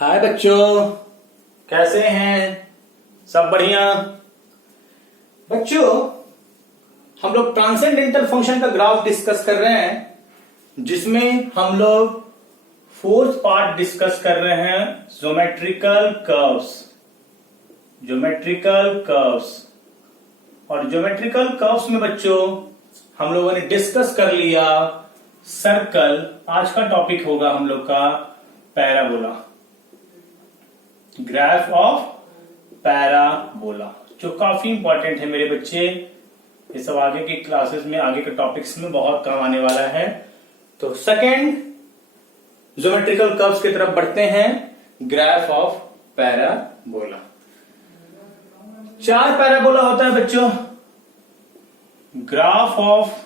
हाय बच्चों, कैसे हैं? सब बढ़िया। बच्चों, हम लोग ट्रांसेंडेंटल फंक्शन का ग्राफ डिस्कस कर रहे हैं, जिसमें हम लोग फोर्थ पार्ट डिस्कस कर रहे हैं ज्योमेट्रिकल कर्व्स। और ज्योमेट्रिकल कर्व्स में बच्चों हम लोगों ने डिस्कस कर लिया सर्कल। आज का टॉपिक होगा हम लोग का पैराबोला, ग्राफ ऑफ पैराबोला, जो काफी इंपॉर्टेंट है मेरे बच्चे। ये सब आगे की क्लासेस में, आगे के टॉपिक्स में बहुत काम आने वाला है। तो सेकंड ज्योमेट्रिकल कर्व्स की तरफ बढ़ते हैं, ग्राफ ऑफ पैराबोला। 4 पैराबोला होता है बच्चों। Graph of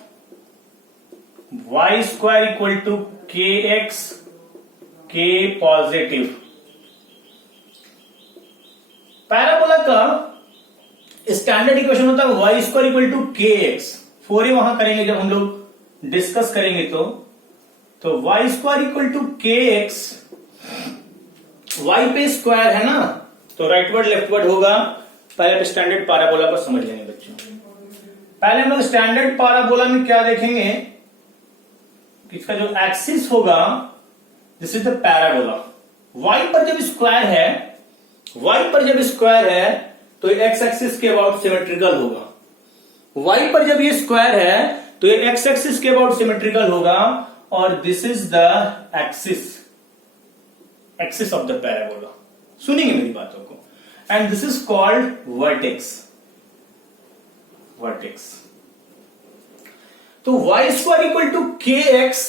y square equal to k x के पॉजिटिव। पैराबोला का स्टैंडर्ड इक्वेशन होता है y square equal to k x. Four वहां करेंगे जब हम लोग डिस्कस करेंगे तो y square equal to k x, y पे स्क्वायर है ना, तो राइटवर्ड लेफ्टवर्ड होगा। पहले स्टैंडर्ड पैराबोला को समझ लेंगे बच्चों। पहले हम लोग स्टैंडर्ड पैराबोला में क्या देखेंगे, इसका जो एक्सिस होगा, this is the parabola. y पर जब स्क्वायर है तो x एक्सिस के अबाउट सिमेट्रिकल होगा। y पर जब ये स्क्वायर है तो ये x एक्सिस के अबाउट सिमेट्रिकल होगा, और this is the axis of the parabola. सुनिए मेरी बातों को। And this is called vertex. तो y square equal to k x,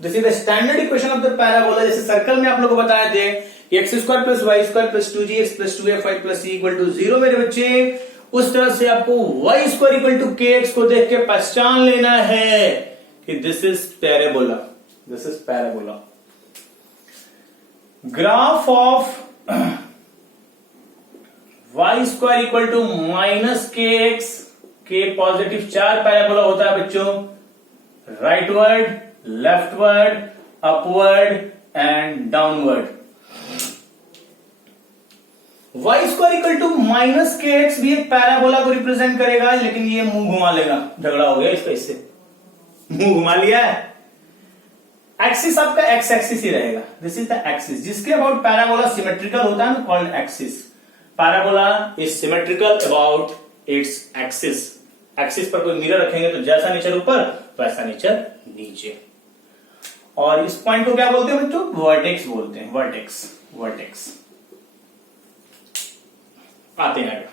this is the standard equation of the parabola. जैसे सर्कल में आप लोगों को बताए थे, x square plus y square plus 2gx plus 2fy plus equal to 0 मेरे बच्चे। उस तरह से आपको y square equal to k x को देख के पहचान लेना है कि this is parabola. Graph of y square equal to minus k x के पॉजिटिव। 4 पैराबोला होता है बच्चों, rightward, leftward, upward and downward. y square equal to minus k x भी एक पैराबोला को रिप्रेजेंट करेगा, लेकिन ये मुंह घुमा लेगा। झगड़ा हो गया इसका, इससे मुंह घुमा लिया है। एक्सिस आपका एक्स एक्सिस ही रहेगा। दिस इज द एक्सिस जिसके अबाउट पैराबोला सिमेट्रिकल होता है ना, called axis. Parabola is symmetrical about its axis. Axis पर कोई मिरर रखेंगे तो जैसा नेचर ऊपर वैसा नेचर नीचे। और इस पॉइंट को क्या बोलते हैं बच्चों? वर्टेक्स बोलते हैं। वर्टेक्स आते हैं आगे।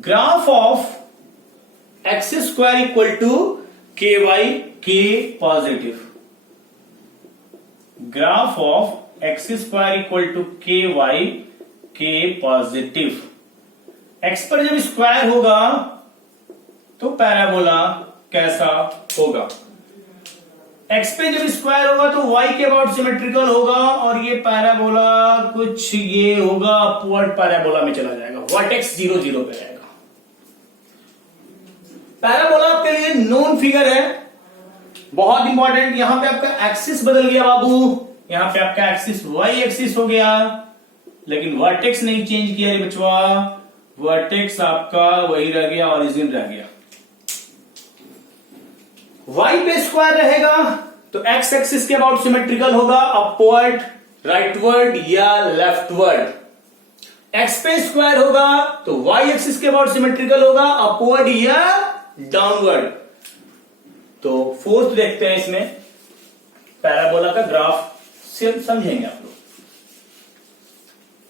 Graph of x square equal to k y के positive. Graph of x square equal to k y के पॉजिटिव। एक्स पर जब स्क्वायर होगा तो पैराबोला कैसा होगा? एक्स पे जब स्क्वायर होगा तो y के अबाउट सिमेट्रिकल होगा, और ये पैराबोला कुछ ये होगा, अपवर्ड पैराबोला में चला जाएगा। वर्टेक्स 0 0 पे रहेगा। पैराबोला आपके लिए नोन फिगर है, बहुत इंपॉर्टेंट। यहां पे आपका एक्सिस बदल गया बाबू, यहां पे आपका एक्सिस y एक्सिस हो गया, लेकिन वर्टेक्स नहीं चेंज किया रे बचवा। वर्टेक्स आपका वही रह गया, ओरिजिन रह गया। y पे स्क्वायर रहेगा तो x एक्सिस के अबाउट सिमेट्रिकल होगा, अपवर्ड, राइटवर्ड या लेफ्टवर्ड। x पे स्क्वायर होगा तो y एक्सिस के अबाउट सिमेट्रिकल होगा, अपवर्ड या डाउनवर्ड। तो फोर्थ देखते हैं इसमें पैराबोला का ग्राफ सिर्फ समझेंगे आप लोग।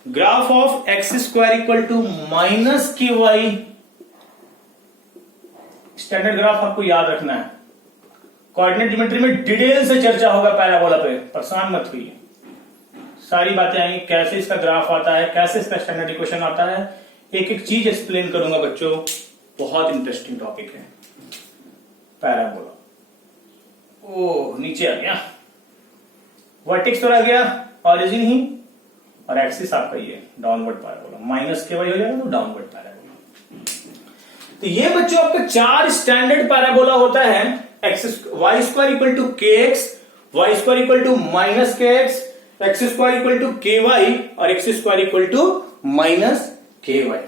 Graph of x square equal to minus k y. Standard graph आपको याद रखना है। कोऑर्डिनेट ज्योमेट्री में डिटेल से चर्चा होगा पैराबोला पे, परेशान मत होइए। सारी बातें आएंगी, कैसे इसका ग्राफ आता है, कैसे इसका स्टैंडर्ड इक्वेशन आता है, एक एक चीज एक्सप्लेन करूंगा बच्चों। बहुत इंटरेस्टिंग टॉपिक है पैराबोला। ओ नीचे आ गया, वर्टेक्स तो रह गया, ओरिजिन ही, और एक्सिस आपका ये downward parabola. Minus k Y हो जाएगा तो डाउनवर्ड पैराबोला। तो ये बच्चों आपका 4 स्टैंडर्ड पैराबोला होता है। X y square equal to k x, y square equal to minus k x, x square equal to k y और x square equal to minus k y.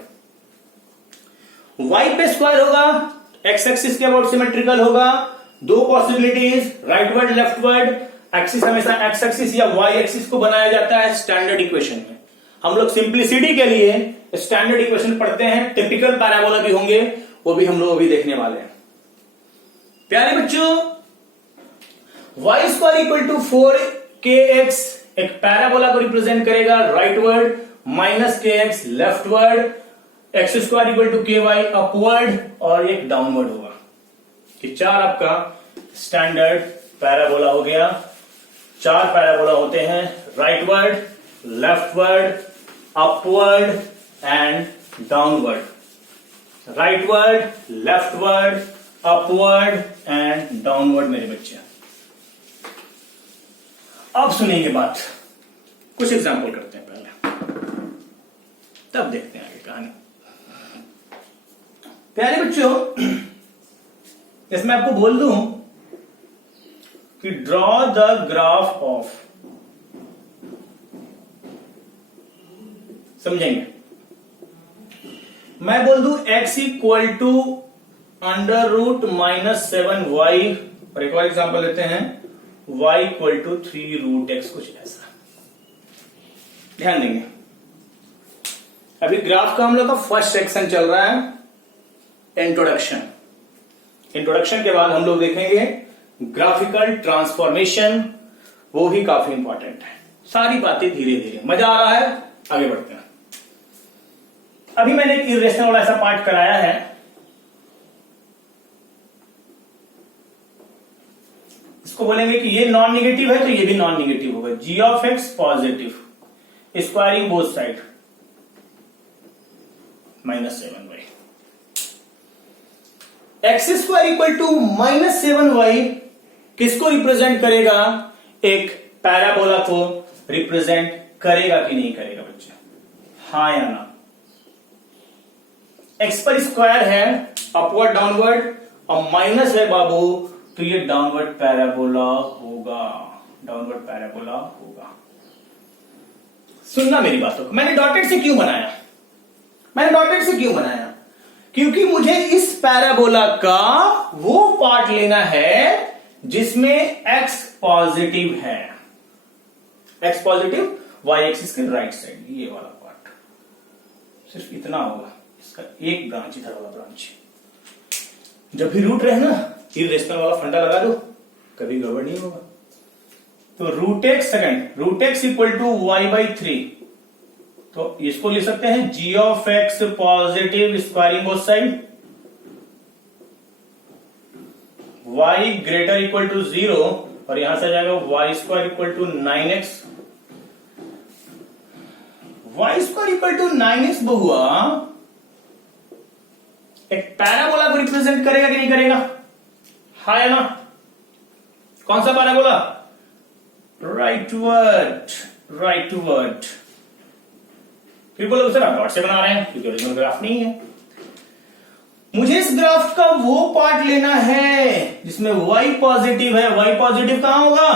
Y पे square होगा, x axis के about symmetrical होगा। दो possibilities, rightward leftward. Axis हमेशा x axis या y axis को बनाया जाता है स्टैंडर्ड इक्वेशन में। हम लोग सिंप्लिसिटी के लिए स्टैंडर्ड इक्वेशन पढ़ते हैं, टिपिकल पैराबोला भी होंगे, वो भी हम लोग अभी देखने वाले हैं। प्यारे बच्चों, Y square equal to 4kx एक पैराबोला को रिप्रेजेंट करेगा, rightward, minus k x leftward, x square equal to k y upward और एक डाउनवर्ड होगा। कि चार आपका स्टैंडर्ड पैराबोला हो गया। चार पैराबोला होते हैं, right word, left word, upward and downward. Right word, left word, upward and downward मेरे बच्चे। अब सुनेंगे बात, कुछ एग्जाम्पल करते हैं पहले, तब देखते हैं आगे कहानी। प्यारे बच्चों, इसमें आपको बोल दूं कि ड्रॉ द ग्राफ ऑफ, समझेंगे। मैं बोल दूं x इक्वल टू √-7y, और एक और एग्जांपल लेते हैं y इक्वल टू 3√x, कुछ ऐसा। ध्यान देंगे, अभी ग्राफ का हम लोग का फर्स्ट सेक्शन चल रहा है, इंट्रोडक्शन। इंट्रोडक्शन के बाद हम लोग देखेंगे ग्राफिकल ट्रांसफॉर्मेशन, वो भी काफी इंपॉर्टेंट है। सारी बातें धीरे धीरे, मजा आ रहा है, आगे बढ़ते हैं। अभी मैंने एक इरेशनल वाला ऐसा पार्ट कराया है, इसको बोलेंगे कि ये नॉन निगेटिव है तो ये भी नॉन निगेटिव होगा। g of x positive, squaring both side, -7y। X square equal to -7y किसको रिप्रेजेंट करेगा? एक पैराबोला को रिप्रेजेंट करेगा कि नहीं करेगा बच्चे? हाँ या ना? एक्स पर स्क्वायर है, अपवर्ड डाउनवर्ड, और माइनस है बाबू, तो ये डाउनवर्ड पैराबोला होगा। डाउनवर्ड पैराबोला होगा। सुनना मेरी बातों को। मैंने डॉटेड से क्यों बनाया? क्योंकि मुझे इस पैराबोला का वो पार्ट लेना है जिसमें x पॉजिटिव है। x पॉजिटिव, y एक्सिस के राइट साइड, ये वाला पार्ट। सिर्फ इतना होगा, इसका एक ब्रांच, इधर वाला ब्रांच। जब भी रूट रहे ना, इरेशनल वाला फंडा लगा दो, कभी गड़बड़ नहीं होगा। तो √x इक्वल टू y/3, तो इसको लिख सकते हैं g of x positive, squaring both side, y greater equal to 0, और यहां से आ जाएगा y square equal to 9x। y square equal to 9x बहुआ एक पैराबोला को रिप्रेजेंट करेगा कि नहीं करेगा? हाँ या ना? कौन सा पैराबोला? Right word. फिर बोलो सर आप डॉट से बना रहे हैं, क्योंकि ओरिजिनल ग्राफ नहीं है। मुझे इस ग्राफ का वो पार्ट लेना है जिसमें y पॉजिटिव है। y पॉजिटिव कहां होगा?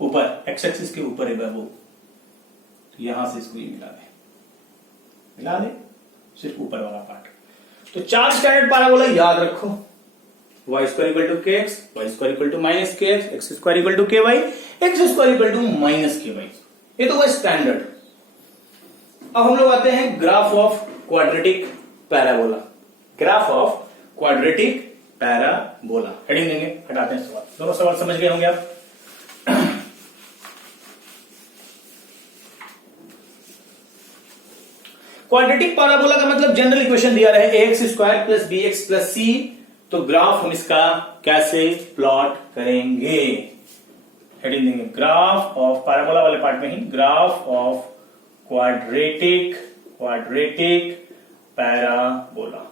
ऊपर, एक्स एक्सिस के ऊपर है वो। तो यहां से इसको ये मिला दे, सिर्फ ऊपर वाला पार्ट। तो चार स्टैंडर्ड पैराबोला याद रखो। y square equal to kx, y square equal to -kx, x square equal to ky, x square equal to -ky। ये तो वो स्टैंडर्ड। अब हम लोग आते हैं graph of quadratic parabola. Graph of quadratic parabola, heading देंगे, हटाते हैं सवाल। दोनों सवाल समझ गए होंगे आप? क्वाड्रेटिक पैराबोला का मतलब जनरल इक्वेशन दिया रहे ax square plus bx plus c। तो ग्राफ हम इसका कैसे प्लॉट करेंगे? हेडिंग देंगे ग्राफ ऑफ पैराबोला वाले पार्ट में ही, ग्राफ ऑफ क्वाड्रेटिक पैराबोला।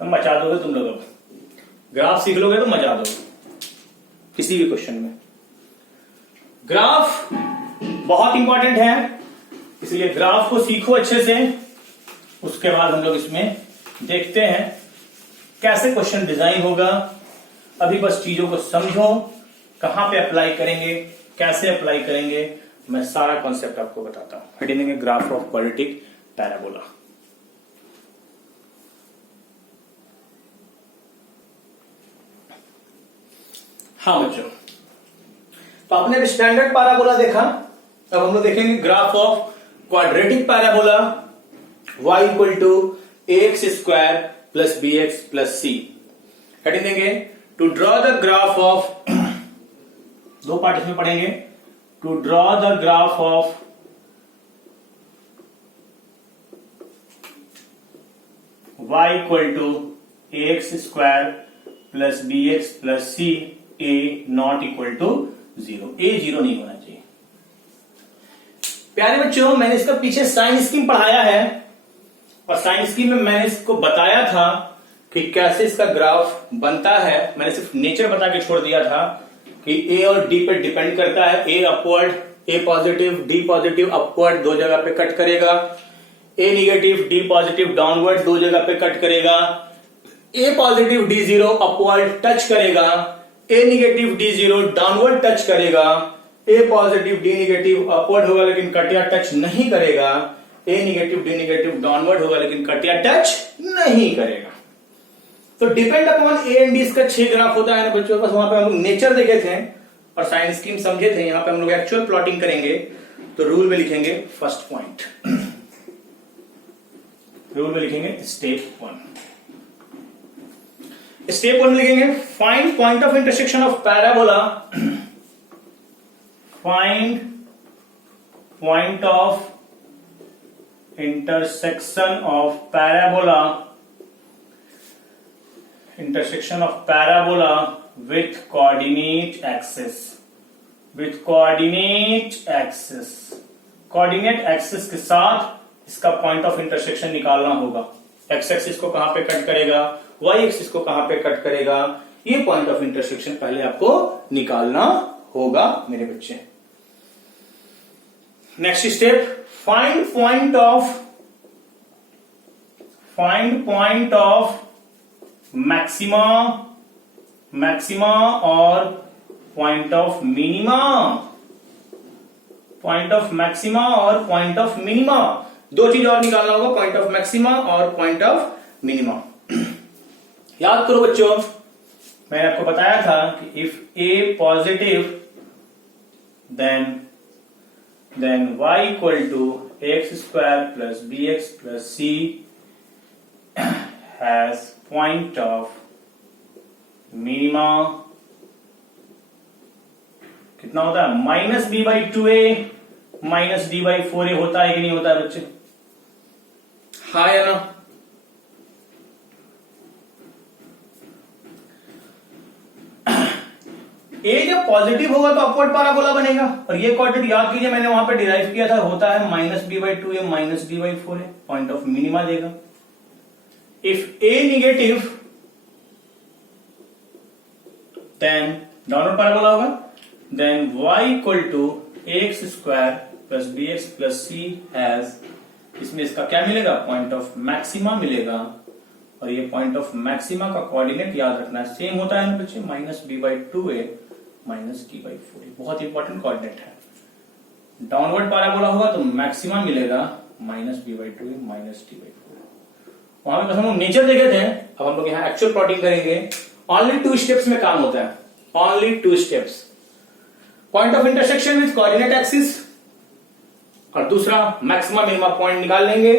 हम मचा दोगे तुम लोग। अब ग्राफ सीख लोगे तो मचा दोगे किसी भी क्वेश्चन में। ग्राफ बहुत इंपॉर्टेंट है, इसलिए ग्राफ को सीखो अच्छे से। उसके बाद हम लोग इसमें देखते हैं कैसे क्वेश्चन डिजाइन होगा। अभी बस चीजों को समझो, कहां पे अप्लाई करेंगे कैसे अप्लाई करेंगे, मैं सारा कॉन्सेप्ट आपको बताता हूं। हेडिंग देंगे ग्राफ ऑफ क्वाड्रेटिक पैराबोला। हाँ बच्चों, तो आपने अब स्टैंडर्ड पैराबोला देखा, अब हम लोग देखेंगे graph of quadratic parabola. y equal to ax square plus bx plus c। Heading देंगे to draw the graph of, दो पार्ट इसमें पढ़ेंगे, to draw the graph of y equal to ax square plus bx plus c, a not equal to 0, a 0 नहीं होना चाहिए। प्यारे बच्चों, मैंने इसका पीछे साइन स्कीम पढ़ाया है और साइन स्कीम में मैंने इसको बताया था कि कैसे इसका ग्राफ बनता है। मैंने सिर्फ नेचर बता के छोड़ दिया था कि ए और डी पे डिपेंड करता है। A upward, a positive, d positive upward दो जगह पे कट करेगा, a negative, d positive downward दो जगह पे कट करेगा, a positive d zero upward touch करेगा, a negative d zero downward touch करेगा, a positive d negative upward होगा लेकिन कटिया टच नहीं करेगा, a negative d negative downward होगा लेकिन कटिया टच नहीं करेगा। तो depend upon a and d इसका 6 ग्राफ होता है ना बच्चों। बस वहां पे हम लोग नेचर देखे थे और साइन स्कीम समझे थे। यहां पे हम लोग एक्चुअल प्लॉटिंग करेंगे तो रूल में लिखेंगे फर्स्ट पॉइंट, रूल में लिखेंगे स्टेप 1। स्टेप 1 में लिखेंगे find point of intersection of parabola, find point of intersection of parabola, intersection of parabola with coordinate axis, with coordinate axis, coordinate axis के साथ इसका पॉइंट ऑफ इंटरसेक्शन निकालना होगा। X axis को कहां पे कट करेगा, वाई एक्सिस को कहां पे कट करेगा, ये पॉइंट ऑफ इंटरसेक्शन पहले आपको निकालना होगा मेरे बच्चे। Next step, find point of maxima और point of minima, point of maxima और point of minima, दो चीज और निकालना होगा, point of maxima और point of minima। याद करो बच्चों, मैंने आपको बताया था कि if a positive then y equal to x square plus bx plus c has point of minima कितना होता है, minus b by 2a minus d by 4a होता है कि नहीं होता है बच्चे, हाँ या ना। ए जब पॉजिटिव होगा तो अपवर्ड पैराबोला बनेगा और ये कोऑर्डिनेट याद कीजिए मैंने वहां पे डिराइव किया था, होता है minus b by 2a minus d by 4a, point of minima देगा। If a negative then downward parabola होगा, then y equal to ax square plus bx plus c has, इसमें इसका क्या मिलेगा, पॉइंट ऑफ मैक्सिमा मिलेगा। और ये point of maxima का कोऑर्डिनेट याद रखना है, सेम होता है ना बच्चे, minus b by 2a minus d by 4a, बहुत इंपॉर्टेंट कोऑर्डिनेट है। डाउनवर्ड पैराबोला होगा तो मैक्सिमा मिलेगा minus b by 2a minus d by 4a। वहां पे बस हम लोग नेचर देखे थे, अब हम लोग यहाँ एक्चुअल प्लॉटिंग करेंगे। ओनली 2 स्टेप्स में काम होता है, only 2 steps, point of intersection with coordinate axis और दूसरा मैक्सिमा मिनिमा पॉइंट निकाल लेंगे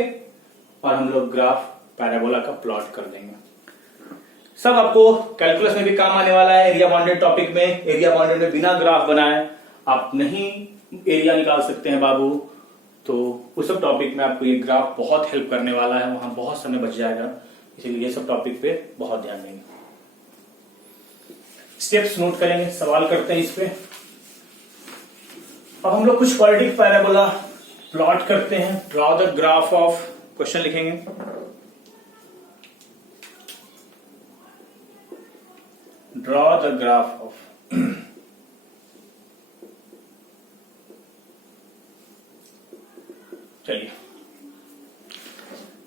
और हम लोग ग्राफ पैराबोला का प्लॉट कर देंगे। सब आपको कैलकुलस में भी काम आने वाला है। एरिया बाउंडेड टॉपिक में, एरिया बाउंडेड में बिना ग्राफ बनाए आप नहीं एरिया निकाल सकते हैं बाबू, तो उस सब टॉपिक में आपको ये ग्राफ बहुत हेल्प करने वाला है, वहां बहुत समय बच जाएगा, इसीलिए ये सब टॉपिक पे बहुत ध्यान देंगे। स्टेप्स नोट करेंगे, सवाल करते हैं इस पे। अब हम लोग कुछ क्वाड्रेटिक पैराबोला प्लॉट करते हैं। Draw the graph of, question लिखेंगे, ड्रॉ द ग्राफ ऑफ चलिए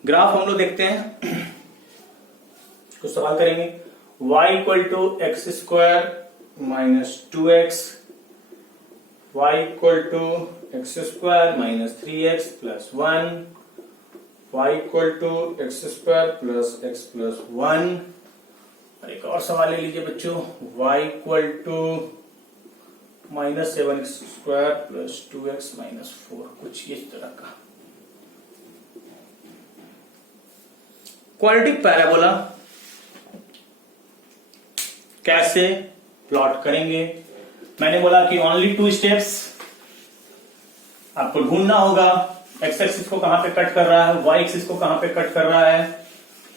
ग्राफ हम लोग देखते हैं, कुछ सवाल करेंगे। y equal to x square minus 2x y equal to x square minus 3x plus 1, y equal to x square plus x plus 1। और एक और सवाल ले लीजिए बच्चों, y equal to minus 7x square plus 2x minus 4, कुछ इस तरह का। क्वाड्रेटिक पैराबोला कैसे प्लॉट करेंगे? मैंने बोला कि ओनली 2 स्टेप्स आपको ढूंढना होगा। एक्स एक्सिस को कहां पे कट कर रहा है, वाई एक्सिस को कहां पे कट कर रहा है,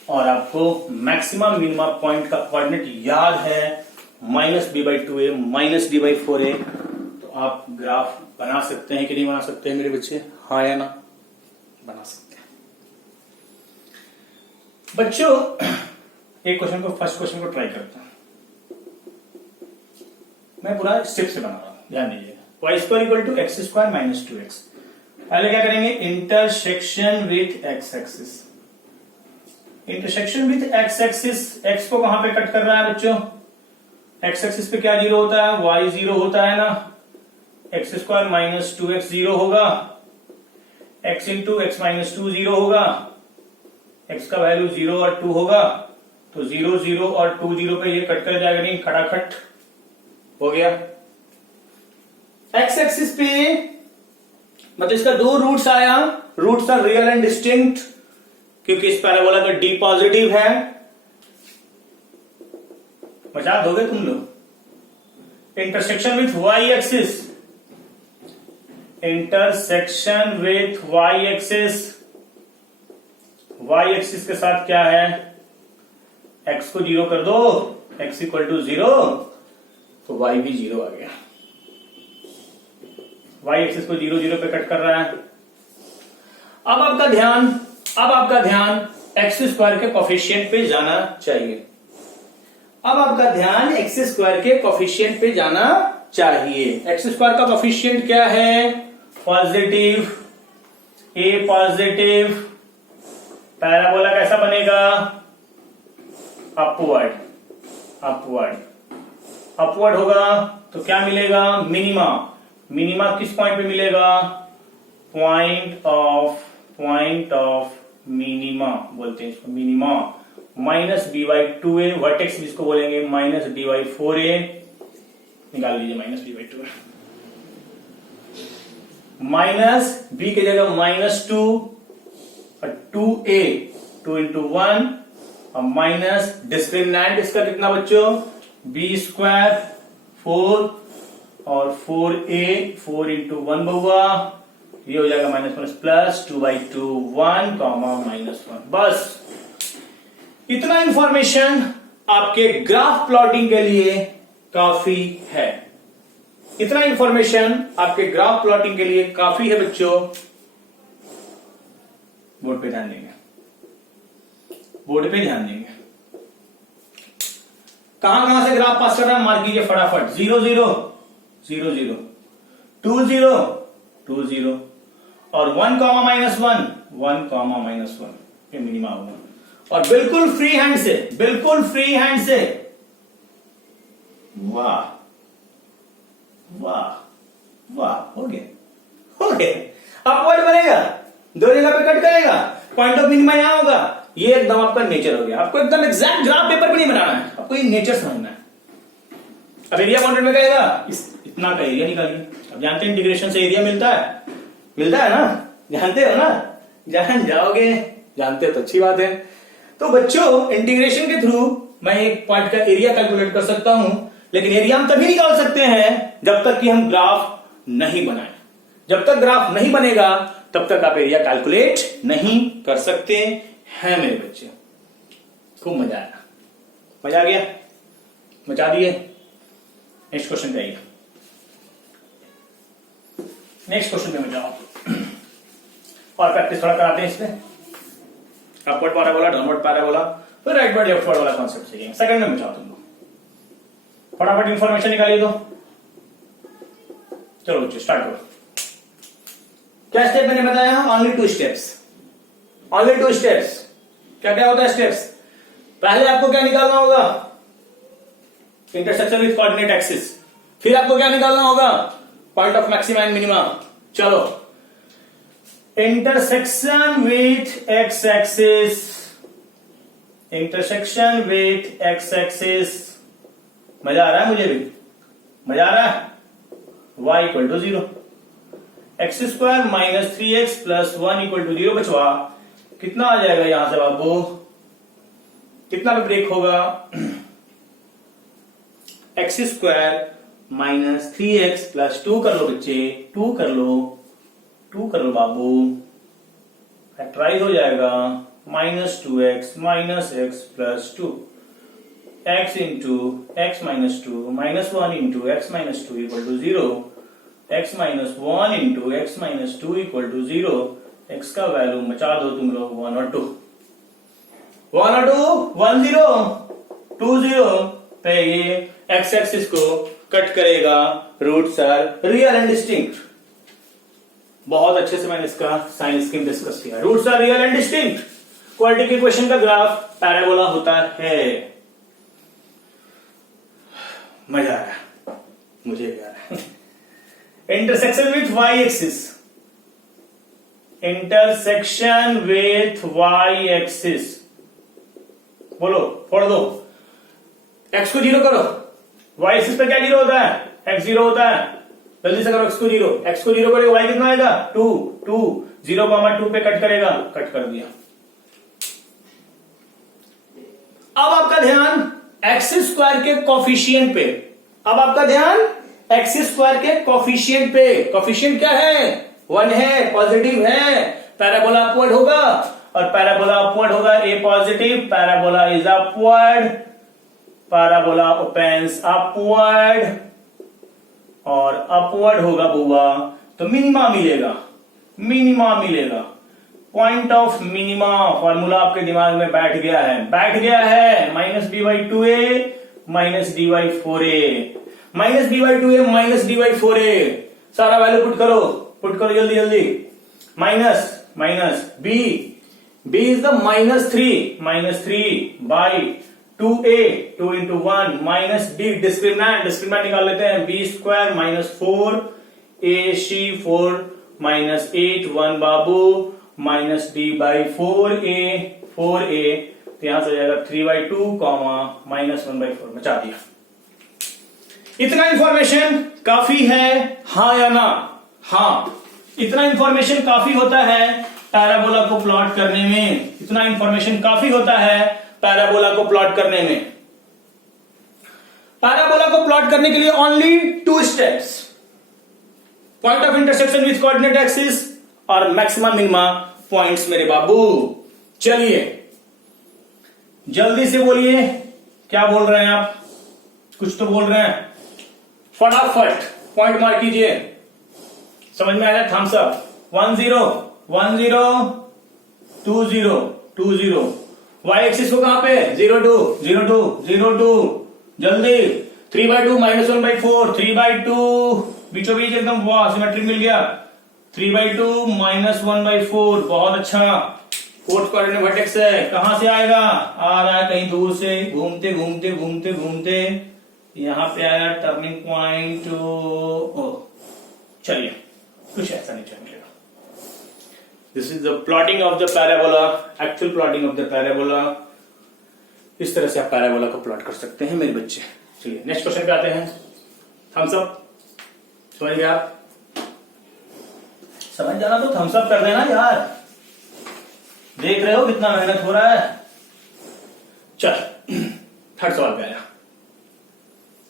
और आपको मैक्सिमम मिनिमम पॉइंट का कोऑर्डिनेट याद है -b/2a माइनस d/4a। तो आप ग्राफ बना सकते हैं कि नहीं बना सकते हैं मेरे बच्चे? हाँ या ना? बना सकते हैं बच्चों। एक क्वेश्चन को, फर्स्ट क्वेश्चन को ट्राई करते हैं। मैं पूरा स्टेप से बना रहा हूं, ध्यान दीजिएगा। Y square equal to x square minus 2x। पहले क्या करेंगे? Intersection with x axis. Intersection with x axis, x को कहां पे कट कर रहा है बच्चों? एक्स एक्सिस पे क्या 0 होता है? y 0 होता है ना। एक्स स्क्वायर माइनस 2x 0 होगा, x इंटू एक्स माइनस 2 0 होगा, x का वैल्यू 0 और 2 होगा, तो 0 0 और 2 0 पे ये कट कर जाएगा, नहीं खटाखट हो गया। एक्स एक्सिस पे मतलब इसका 2 रूट्स आया, roots are real and distinct, क्योंकि इस पैराबोला का डी पॉजिटिव है। बचा दोगे तुम लोग? Intersection with y axis, intersection with y axis, y axis के साथ क्या है? एक्स को 0 कर दो, एक्स इक्वल टू 0, तो y भी 0 आ गया। y एक्सिस को 0 0 पे कट कर रहा है। अब आपका ध्यान एक्स स्क्वायर के कोफिशिएंट पे जाना चाहिए। अब आपका ध्यान एक्स स्क्वायर के कोफिशिएंट पे जाना चाहिए। एक्स स्क्वायर का कोफिशिएंट क्या है? पॉजिटिव। ए पॉजिटिव। पैराबोला कैसा बनेगा? अपवर्ड। अपवर्ड अपवर्ड होगा तो क्या मिलेगा? मिनिमा। मिनिमा किस पॉइंट पे मिलेगा? पॉइंट ऑफ मिनिमा बोलते हैं इसको, मिनिमा। माइनस b/2a, वर्टेक्स जिसको बोलेंगे माइनस d/4a, निकाल लीजिए माइनस d/2a। माइनस b की जगह -2 और 2a, 2 into 1, और माइनस डिस्क्रिमिनेंट इसका कितना बच्चों? b स्क्वायर 4 और 4a, 4 into 1 बहुआ, ये हो जाएगा माइनस प्लस 2/2 1 -1। बस इतना इंफॉर्मेशन आपके ग्राफ प्लॉटिंग के लिए काफी है। इतना इंफॉर्मेशन आपके ग्राफ प्लॉटिंग के लिए काफी है बच्चों। बोर्ड पे ध्यान देंगे, बोर्ड पे ध्यान देंगे। कहां से ग्राफ पास कर रहा है? मार्क कीजिए फटाफट। 0 0 0 0, 2 0 2 0, और 1 -1 1 -1, ये मिनिमा होगा। और बिल्कुल फ्री हैंड से, बिल्कुल फ्री हैंड से, वाह वाह वाह, हो गया, हो गया। अपवर्ड बनेगा, 2 जगह पे कट करेगा, पॉइंट ऑफ मिनिमा यहां होगा। ये एकदम आपका नेचर हो गया। आपको एकदम एग्जैक्ट ग्राफ पेपर भी नहीं बनाना है, आपको ये नेचर समझना है। अब एरिया कॉन्टेंट में कहेगा इतना का एरिया निकालिए। अब जानते हैं इंटीग्रेशन से एरिया मिलता है ना? जानते हो ना? जान जाओगे, जानते हो तो अच्छी बात है। तो बच्चों इंटीग्रेशन के थ्रू मैं एक पॉइंट का एरिया कैलकुलेट कर सकता हूं, लेकिन एरिया हम तभी निकाल सकते हैं जब तक कि हम ग्राफ नहीं बनाए। जब तक ग्राफ नहीं बनेगा तब तक आप एरिया कैलकुलेट नहीं कर सकते हैं मेरे बच्चे। खूब मजा आया, मजा आ गया, मचा दिए। नेक्स्ट क्वेश्चन पे आइए, नेक्स्ट क्वेश्चन पे मचाओ और प्रैक्टिस थोड़ा कराते हैं इसमें। अपवर्ड पैराबोला, डाउनवर्ड पैराबोला, फिर राइट वर्ड लेफ्ट वर्ड वाला कॉन्सेप्ट सीखेंगे। सेकंड में मचाओ तुम लोग, फटाफट इंफॉर्मेशन निकालिए। तो चलो बच्चे स्टार्ट करो। क्या स्टेप मैंने बताया? Only 2 steps, only 2 steps. क्या क्या होता है स्टेप्स? पहले आपको क्या निकालना होगा? Intersection with coordinate axis. फिर आपको क्या निकालना होगा? Point of maxima and minima. चलो, intersection with x axis, intersection with x axis, मजा आ रहा है मुझे भी, मजा आ रहा है। y equal to 0, x square minus 3x plus 1 equal to 0 बचवा, कितना आ जाएगा यहां से बाबू, कितना पे ब्रेक होगा, x square minus 3x plus 2 कर लो बच्चे, 2 कर लो बाबू, फैक्टराइज हो जाएगा, minus 2x minus x plus 2, x into x minus 2 minus 1 into x minus 2 equal to 0, x minus 1 into x minus 2 equal to 0, x का वैल्यू मचा दो तुम लोग 1 और 2, 1 और 2 1 0 2 0 पे ये x एक्सिस को कट करेगा, roots are real and distinct. बहुत अच्छे से मैंने इसका साइन स्कीम डिस्कस किया, roots are real and distinct, quadratic equation का ग्राफ पैराबोला होता है। मजा आ रहा, मुझे भी आ रहा है। Intersection with y axis, intersection with y axis, बोलो फोड़ दो, एक्स को 0 करो, वाई एक्सिस पे क्या 0 होता है, एक्स 0 होता है, जल्दी से करो, एक्स को 0, एक्स को 0 करेगा, वाई कितना आएगा 2, 2 0 2 पे कट करेगा, कट कर दिया। अब आपका ध्यान एक्स स्क्वायर के कोफिशिएंट पे, अब आपका ध्यान एक्स स्क्वायर के कोफिशिएंट पे, कोफिशिएंट क्या है 1 है, पॉजिटिव है, पैराबोला अपवर्ड होगा, और पैराबोला अपवर्ड होगा, a positive, parabola is upward, parabola opens upward, और अपवर्ड होगा बुआ तो मिनिमा मिलेगा, मिनिमा मिलेगा, पॉइंट ऑफ मिनिमा, फॉर्मूला आपके दिमाग में बैठ गया है, minus d by 2a minus d by 4a, minus d by 2a minus d by 4a, सारा वैल्यू पुट करो जल्दी जल्दी, minus b is the minus 3 by 2a, 2 into 1 minus d, discriminant निकाल लेते हैं, b square minus 4 ac 4 minus 8 1 Babu minus d by 4a, तो यहां से आ जाएगा 3/2 कॉमा माइनस 1/4, बचा दिया। इतना इंफॉर्मेशन काफी है, हाँ या ना? हाँ, इतना इंफॉर्मेशन काफी होता है पैराबोला को प्लॉट करने में, इतना इंफॉर्मेशन काफी होता है पैराबोला को प्लॉट करने में। पैराबोला को प्लॉट करने के लिए only 2 steps, point of intersection with coordinate axis और मैक्सिमा मिनिमा पॉइंट्स मेरे बाबू। चलिए जल्दी से बोलिए, क्या बोल रहे हैं आप, कुछ तो बोल रहे हैं, फटाफट पॉइंट मार्क कीजिए, समझ में आया? थम्स अप, 1 0 1 0 2 0 2 0, वाई एक्सिस को कहां पे 0 2 0 2 0 2, जल्दी 3/2 माइनस 1/4, 3/2 बीचों बीच एकदम, वाह सिमेट्रिक मिल गया, 3/2 माइनस 1/4, बहुत अच्छा। फोर्थ कोऑर्डिनेट वर्टेक्स है, कहां से आएगा, आ रहा है कहीं दूर से, घूमते घूमते घूमते घूमते यहां पे आया टर्निंग पॉइंट। चलिए कुछ ऐसा नहीं चलेगा। This is the plotting of the parabola, actual plotting of the parabola. इस तरह से आप पैराबोला को प्लॉट कर सकते हैं मेरे बच्चे। चलिए नेक्स्ट क्वेश्चन पे आते हैं। थम्स अप, समझ गए आप? समझ जाना तो थम्स अप कर देना यार, देख रहे हो कितना मेहनत हो रहा है। चल थर्ड सवाल पे आया,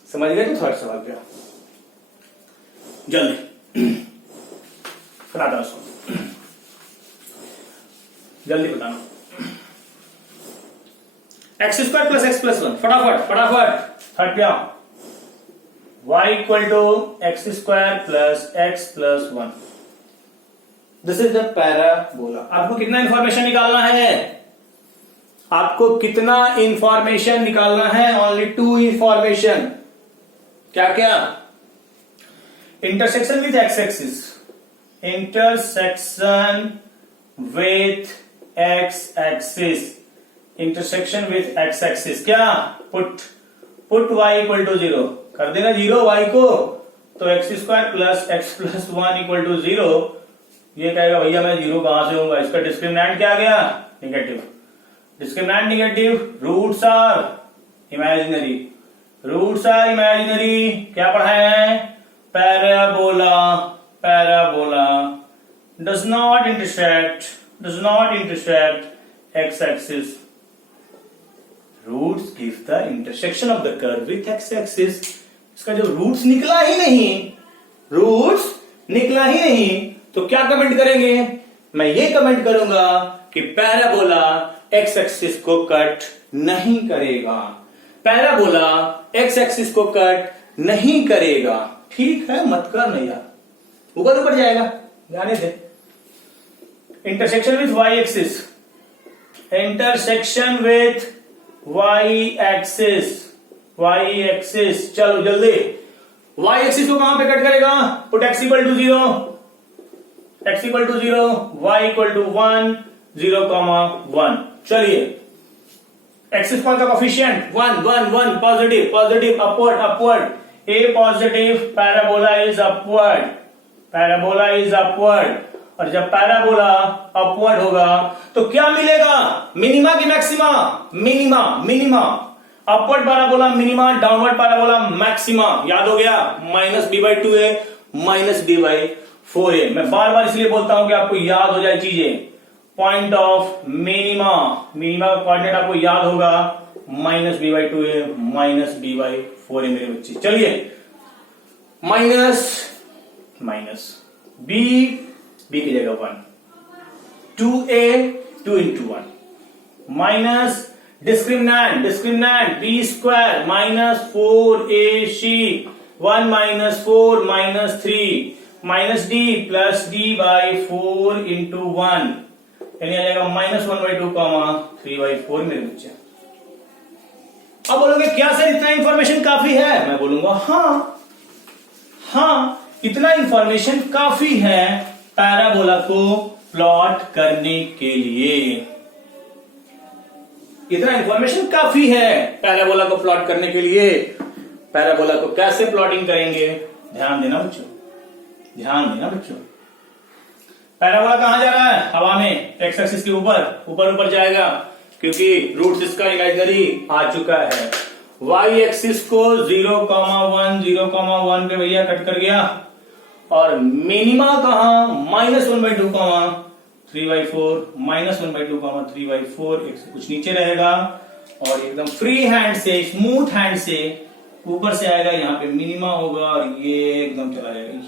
समझ गए? तो थर्ड सवाल पे आ जल्दी, बताओ उसको, जल्दी बताना। X square plus x plus 1, फटाफट थर्ड पे आओ। y equal to x square plus x plus 1, this is the parabola. आपको कितना इंफॉर्मेशन निकालना है? आपको कितना इंफॉर्मेशन निकालना है? Only 2 information. क्या क्या? Intersection with x axis, intersection with x axis, intersection with x axis. क्या? पुट y इक्वल टू 0 कर देना, 0 y को तो x square plus x plus 1 equal to 0, ये कहेगा भैया मैं 0 कहां से होगा, इसका डिस्क्रिमिनेंट क्या आ गया, negative. Discriminant negative, roots are imaginary, roots are imaginary. क्या पढ़ाए हैं, parabola, parabola does not intersect x axis, roots give the intersection of the curve with x axis. इसका जो रूट्स निकला ही नहीं, तो क्या कमेंट करेंगे, मैं ये कमेंट करूंगा कि पैराबोला एक्स एक्सिस को कट नहीं करेगा, पैराबोला एक्स एक्सिस को कट नहीं करेगा। ठीक है, मत कर नहीं यार, ऊपर ऊपर जाएगा, जाने दे। Intersection with y axis, intersection with y axis, चलो जल्दी। वाई एक्सिस को कहां पे कट करेगा, put x equal to 0, y equal to 1, 0,1। चलिए एक्सिस पॉइंट का coefficient 1 positive, upward, a positive, parabola is upward. और जब पैराबोला अपवर्ड होगा तो क्या मिलेगा, मिनिमा की maxima, minima. Upward parabola minima, downward parabola maxima. याद हो गया, -b/2a -b/4a। मैं बार बार इसलिए बोलता हूं कि आपको याद हो जाए चीजें। पॉइंट ऑफ मिनिमा का कोऑर्डिनेट आपको याद होगा, -b/2a -b/4a मेरे बच्चे। चलिए माइनस b की जगह 1, 2a 2 into 1 minus discriminant b square -4ac 1 -4 -3 d plus d/4 into 1, यानी आ जाएगा -1/2 3/4 मेरे बच्चे। अब बोलोगे क्या सर इतना इंफॉर्मेशन काफी है, मैं बोलूंगा हाँ इतना इंफॉर्मेशन काफी है पैराबोला को प्लॉट करने के लिए। इतना इंफॉर्मेशन काफी है पैराबोला को प्लॉट करने के लिए। पैराबोला को कैसे प्लॉटिंग करेंगे, ध्यान देना बच्चों। पैराबोला कहां जा रहा है, हवा में, एक्स एक्सिस के ऊपर जाएगा, क्योंकि रूट्स इसका इमेजिनरी आ चुका है। वाई एक्सिस को 0,1 पे भैया कट कर गया, और मिनिमा कहां, -1/2 3/4 -1/2 3/4, एक से कुछ नीचे रहेगा, और एकदम फ्री हैंड से, स्मूथ हैंड से ऊपर से आएगा, यहां पे मिनिमा होगा और ये एकदम चला जाएगा।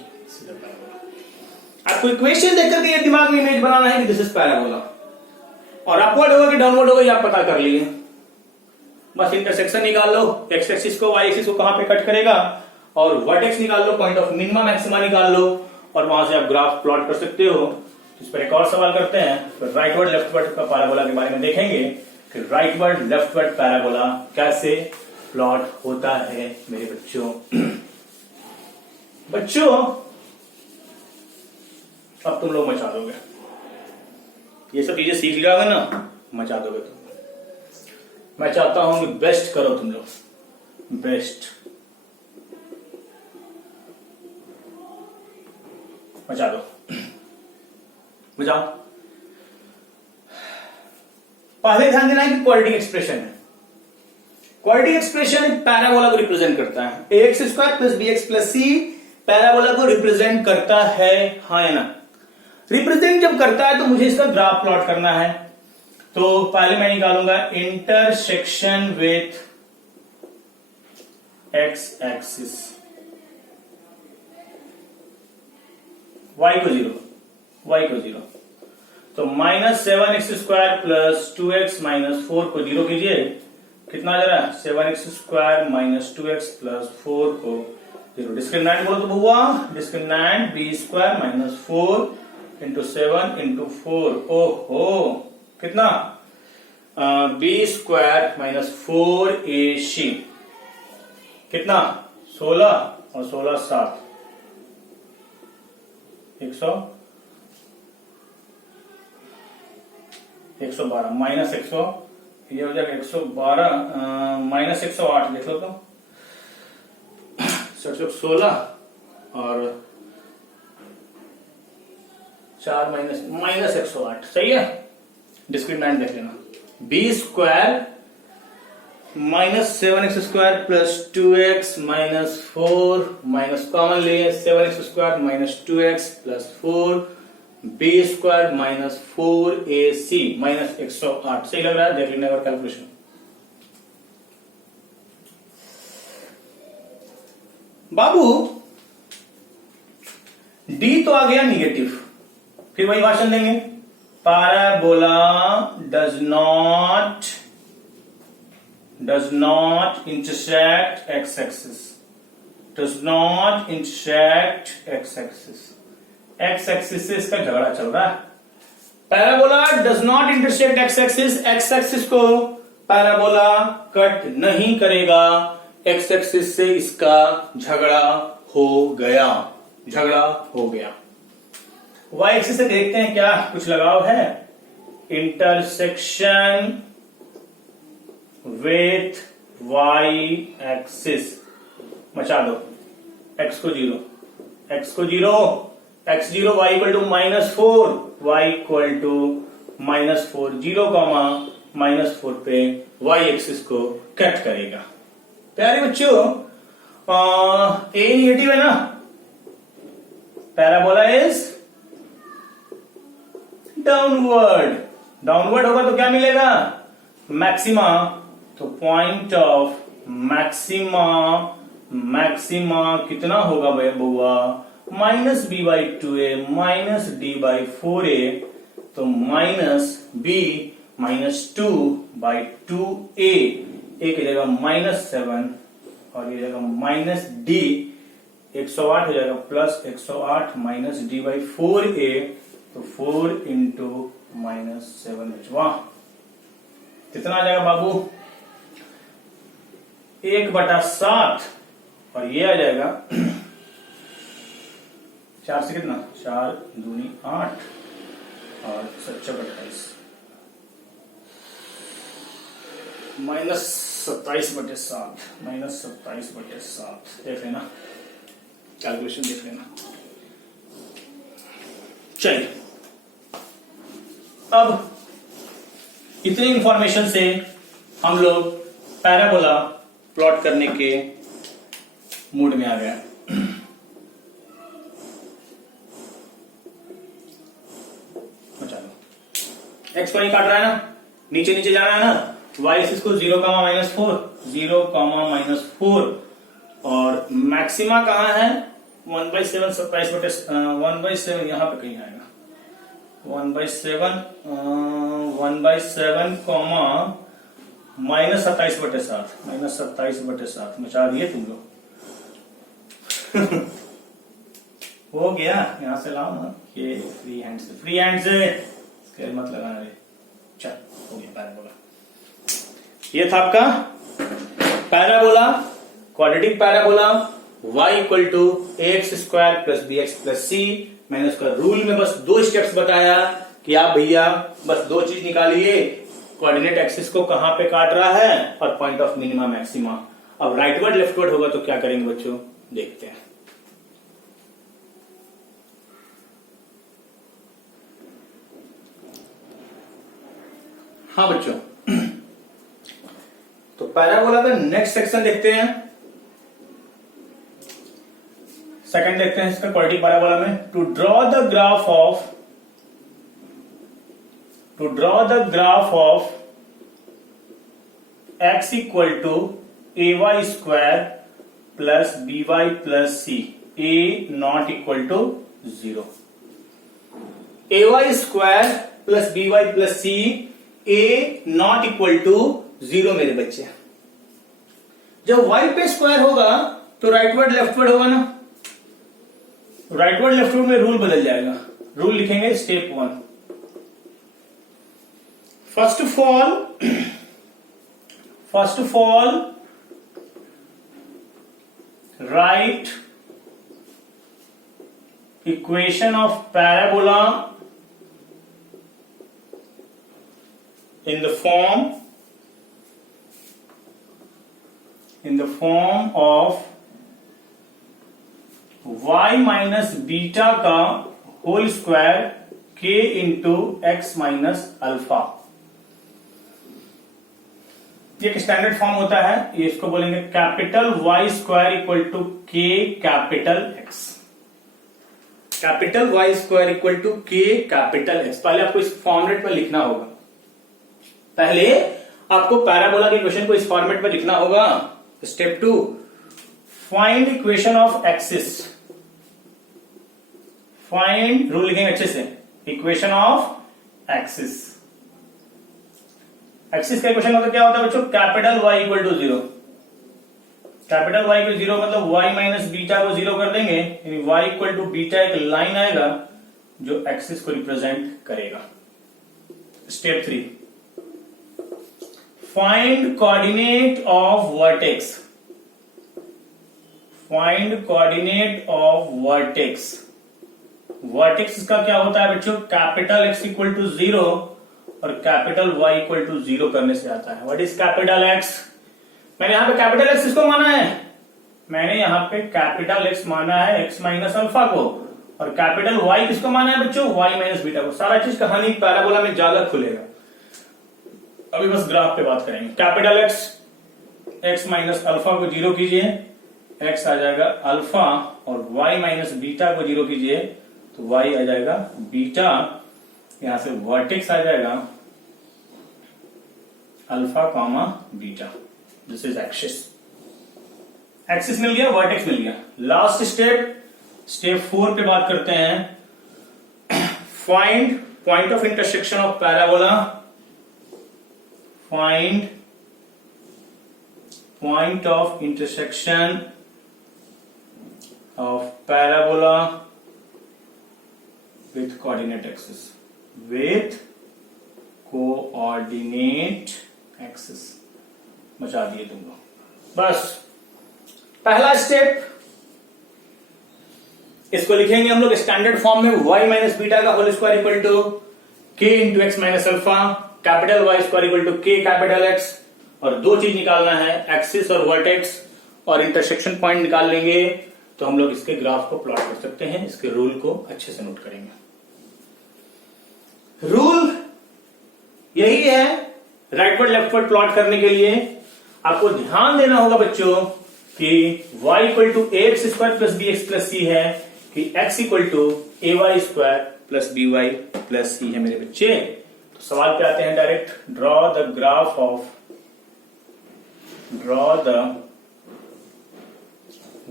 आपको इक्वेशन देख करके ये दिमाग में इमेज बनाना है कि दिस इज पैराबोला, और अपवर्ड होगा कि डाउनवर्ड होगा ये आप पता कर लिए। बस इंटरसेक्शन निकाल लो, एक्स एक्सिस को वाई एक्सिस को कहां पे कट करेगा, और वर्टेक्स निकाल लो, पॉइंट ऑफ मिनिमा मैक्सिमा निकाल लो, और वहां से आप ग्राफ प्लॉट कर सकते हो। इस पर एक और सवाल करते हैं, तो राइटवर्ड लेफ्टवर्ड का पैराबोला के बारे में देखेंगे कि राइटवर्ड लेफ्टवर्ड पैराबोला कैसे प्लॉट होता है मेरे बच्चों। अब तुम लोग मचा दोगे, ये सब चीजें सीख लिया होगा ना, मचा दोगे तुम। मैं चाहता हूं कि बेस्ट करो तुम लोग, बेस्ट मचा दो, मचाओ। पहले ध्यान देना है कि क्वाड्रेटिक एक्सप्रेशन है। क्वाड्रेटिक एक्सप्रेशन पैराबोला को रिप्रेजेंट करता है, ax square plus bx plus c parabola को रिप्रेजेंट करता है, हाँ या ना। रिप्रेजेंट जब करता है तो मुझे इसका ग्राफ प्लॉट करना है। तो पहले मैं निकालूंगा intersection with x axis, y को 0, तो -7x स्क्वायर प्लस 2x -4 को 0 कीजिए, कितना आ जा रहा है, 7x स्क्वायर -2x प्लस 4 को 0। डिस्क्रिमिनेंट बोलो तो हुआ, discriminant b square -4 into 7 into 4, ओहो कितना, b स्क्वायर -4ac कितना, 16 और 16 7 112 माइनस 100, ये हो जाएगा 112 -108, देख लो तो 16 और 4 माइनस 108, सही है। डिस्क्रिमिनेंट देख लेना, b square -7x² plus 2x minus 4 minus common लिए 7x² -2x plus 4 b square minus 4ac minus 108, सही लग रहा है। देख लेना कैलकुलेशन। बाबू डी तो आ गया निगेटिव, फिर वही भाषण देंगे, parabola does not intersect x axis, does not intersect x axis. X axis से इसका झगड़ा चल रहा है। Parabola does not intersect x axis, x axis को पैराबोला कट नहीं करेगा, एक्स एक्सिस से इसका झगड़ा हो गया। वाई एक्सिस से देखते हैं क्या कुछ लगाव है। इंटरसेक्शन विथ वाई एक्सिस, मचा दो, एक्स को zero, x0 y equal to -4, y equal to -4, 0, -4 पे y एक्सिस को कट करेगा। प्यारे बच्चों, ए निगेटिव है ना, पैराबोला इज डाउनवर्ड होगा तो क्या मिलेगा, मैक्सिमा। तो पॉइंट ऑफ मैक्सिमा कितना होगा बउआ, -b/2a माइनस d/4a, तो -b -2/2a, एक जगह -7 और ये जगह -d, 108 हो जाएगा प्लस 108 माइनस d/4a, तो 4 इंटू -7 बचवा कितना आ जाएगा बाबू, 1/7, और ये आ जाएगा 4 से कितना, 4 दूनी 8 और 7/28, -27/7, -27/7। देख लेना कैलकुलेशन, देख लेना। चलिए, अब इतनी इंफॉर्मेशन से हम लोग पैराबोला प्लॉट करने के मूड में आ गए। एक्स को नहीं काट रहा है ना, नीचे नीचे जाना है ना, वाई एक्सिस को 0, -4 और मैक्सिमा कहां है, 1/7 1/7 यहां पे कहीं आएगा, 1/7 -27/7 मचा दिए तुम लोग। हो गया, यहां से लाओ ना, ये फ्री हैंड से स्केल मत लगाना रे। चल, हो गया पैराबोला। ये था आपका parabola, quadratic parabola, y equal to ax² plus bx plus c। मैंने उसका रूल में बस 2 स्टेप्स बताया कि आप भैया बस 2 चीज निकालिए, कोऑर्डिनेट एक्सिस को कहां पे काट रहा है और पॉइंट ऑफ मिनिमा मैक्सिमा। अब राइटवर्ड लेफ्टवर्ड होगा तो क्या करेंगे बच्चों, देखते हैं। हाँ बच्चों, तो पैराबोला का नेक्स्ट सेक्शन देखते हैं। सेकंड देखते हैं इसका क्वाड्रेटिक पैराबोला में, to draw the graph of x equal to ay² plus by plus c, a not equal to 0। ay² plus by plus c, a not equal to 0 मेरे बच्चे। जब y पे स्क्वायर होगा तो राइटवर्ड लेफ्टवर्ड होगा ना, rightward leftward में rule बदल जाएगा। रूल लिखेंगे step 1। First of all write equation of parabola in the form of y minus beta का whole square k into x minus alpha. ये एक स्टैंडर्ड फॉर्म होता है, ये इसको बोलेंगे capital Y square equal to k capital X. Capital Y square equal to k capital X. पहले आपको इस फॉर्मेट में लिखना होगा, पहले आपको पैराबोला के इक्वेशन को इस फॉर्मेट में लिखना होगा। Step 2, find equation of axis. Find, rule लिखेंगे अच्छे से, इक्वेशन ऑफ एक्सिस। एक्सिस का इक्वेशन मतलब क्या होता है बच्चों? Capital y equal to 0। Capital y equal 0 मतलब वाई माइनस बीटा को 0 कर देंगे, यानी वाई इक्वल टू बीटा एक लाइन आएगा जो एक्सिस को रिप्रेजेंट करेगा। Step 3, find coordinate of vertex. Find coordinate of vertex. Vertex का क्या होता है बच्चों? कैपिटल एक्स इक्वल टू 0 और कैपिटल वाई इक्वल टू 0 करने से आता है। What is capital x? मैंने यहां पे कैपिटल एक्स किसको माना है? मैंने यहां पे कैपिटल एक्स माना है एक्स माइनस अल्फा को, और कैपिटल वाई किसको माना है बच्चों? वाई माइनस बीटा को। सारा चीज कहानी पैराबोला में ज्यादा खुलेगा, अभी बस ग्राफ पे बात करेंगे। Capital x, x minus alpha को 0 कीजिए, एक्स आ जाएगा अल्फा, और वाई माइनस बीटा को 0 कीजिए तो वाई आ जाएगा बीटा। यहां से वर्टेक्स आ जाएगा alpha comma beta. This is axis. Axis मिल गया, वर्टेक्स मिल गया। लास्ट स्टेप, स्टेप 4 पे बात करते हैं। Find point of intersection of parabola. Find point of intersection of parabola with coordinate axis, with coordinate axis। बचा दिए तुम लोग। बस पहला स्टेप, इसको लिखेंगे हम लोग स्टैंडर्ड फॉर्म में, y माइनस बीटा का whole square equal to k into x minus alpha, capital Y square equal to k capital x. और दो चीज निकालना है, एक्सिस और वर्टेक्स, और इंटरसेक्शन पॉइंट निकाल लेंगे तो हम लोग इसके ग्राफ को प्लॉट कर सकते हैं। इसके रूल को अच्छे से नोट करेंगे। रूल यही है, राइटवर्ड लेफ्टवर्ड प्लॉट करने के लिए आपको ध्यान देना होगा बच्चों कि y equal to a x square plus b x plus c है, कि x equal to a y square plus b y plus c है मेरे बच्चे। तो सवाल पे आते हैं direct. Draw the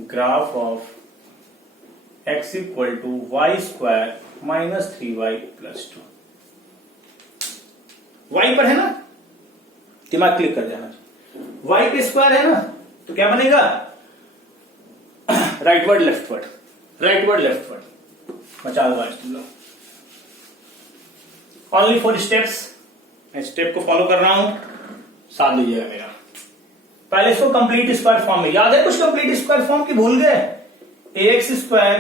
graph of x equal to y square minus 3y plus 2। y पर है ना, दिमाग क्लिक कर जाना। y पे स्क्वायर है ना, तो क्या बनेगा? Rightward leftward, rightward leftward. बचा दो आज ओनली 4 स्टेप्स। मैं स्टेप को फॉलो कर रहा हूं, साथ लीजिएगा मेरा। पहले इसको कंप्लीट स्क्वायर फॉर्म में, याद है कुछ कंप्लीट स्क्वायर फॉर्म की भूल गए? A x square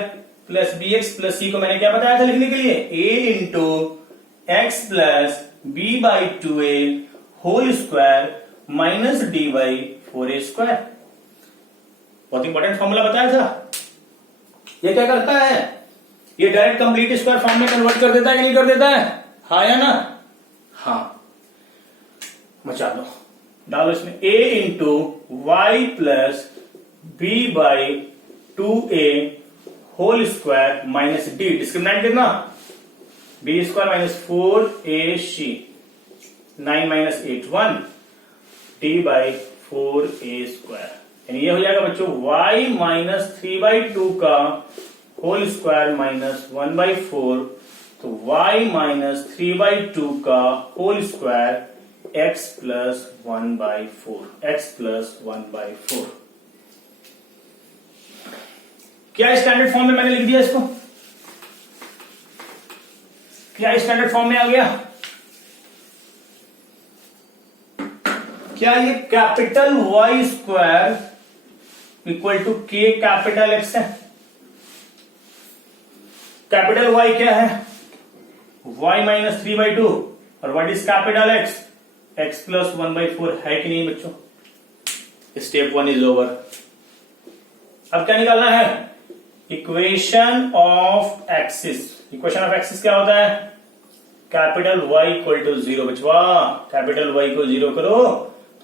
plus b x plus c को मैंने क्या बताया था लिखने के लिए? A into x plus b by 2a whole square minus d by 4a square. बहुत इंपॉर्टेंट फॉर्मूला बताया था। ये क्या करता है? ये डायरेक्ट कंप्लीट स्क्वायर फॉर्म में कन्वर्ट कर देता है कि नहीं कर देता है? हाँ या ना? हाँ। मचा दो, डालो इसमें a into y plus b by 2a whole square minus d, discriminant कितना? बी स्क्वायर माइनस 4ac 9 माइनस 8 1 डी बाई 4a स्क्वायर। यानी ये हो जाएगा बच्चों y माइनस 3/2 का होल स्क्वायर माइनस 1/4, तो y माइनस 3/2 का whole square x plus 1/4, x plus 1/4। क्या स्टैंडर्ड फॉर्म में मैंने लिख दिया इसको? क्या स्टैंडर्ड फॉर्म में आ गया? क्या ये capital Y square equal to k capital x है? कैपिटल वाई क्या है? y माइनस 3/2, और what is capital x? x plus 1/4 है कि नहीं बच्चों? Step 1 is over. अब क्या निकालना है? Equation of axis, equation of axis क्या होता है? कैपिटल Y इक्वल टू 0 बचवा, कैपिटल Y को 0 करो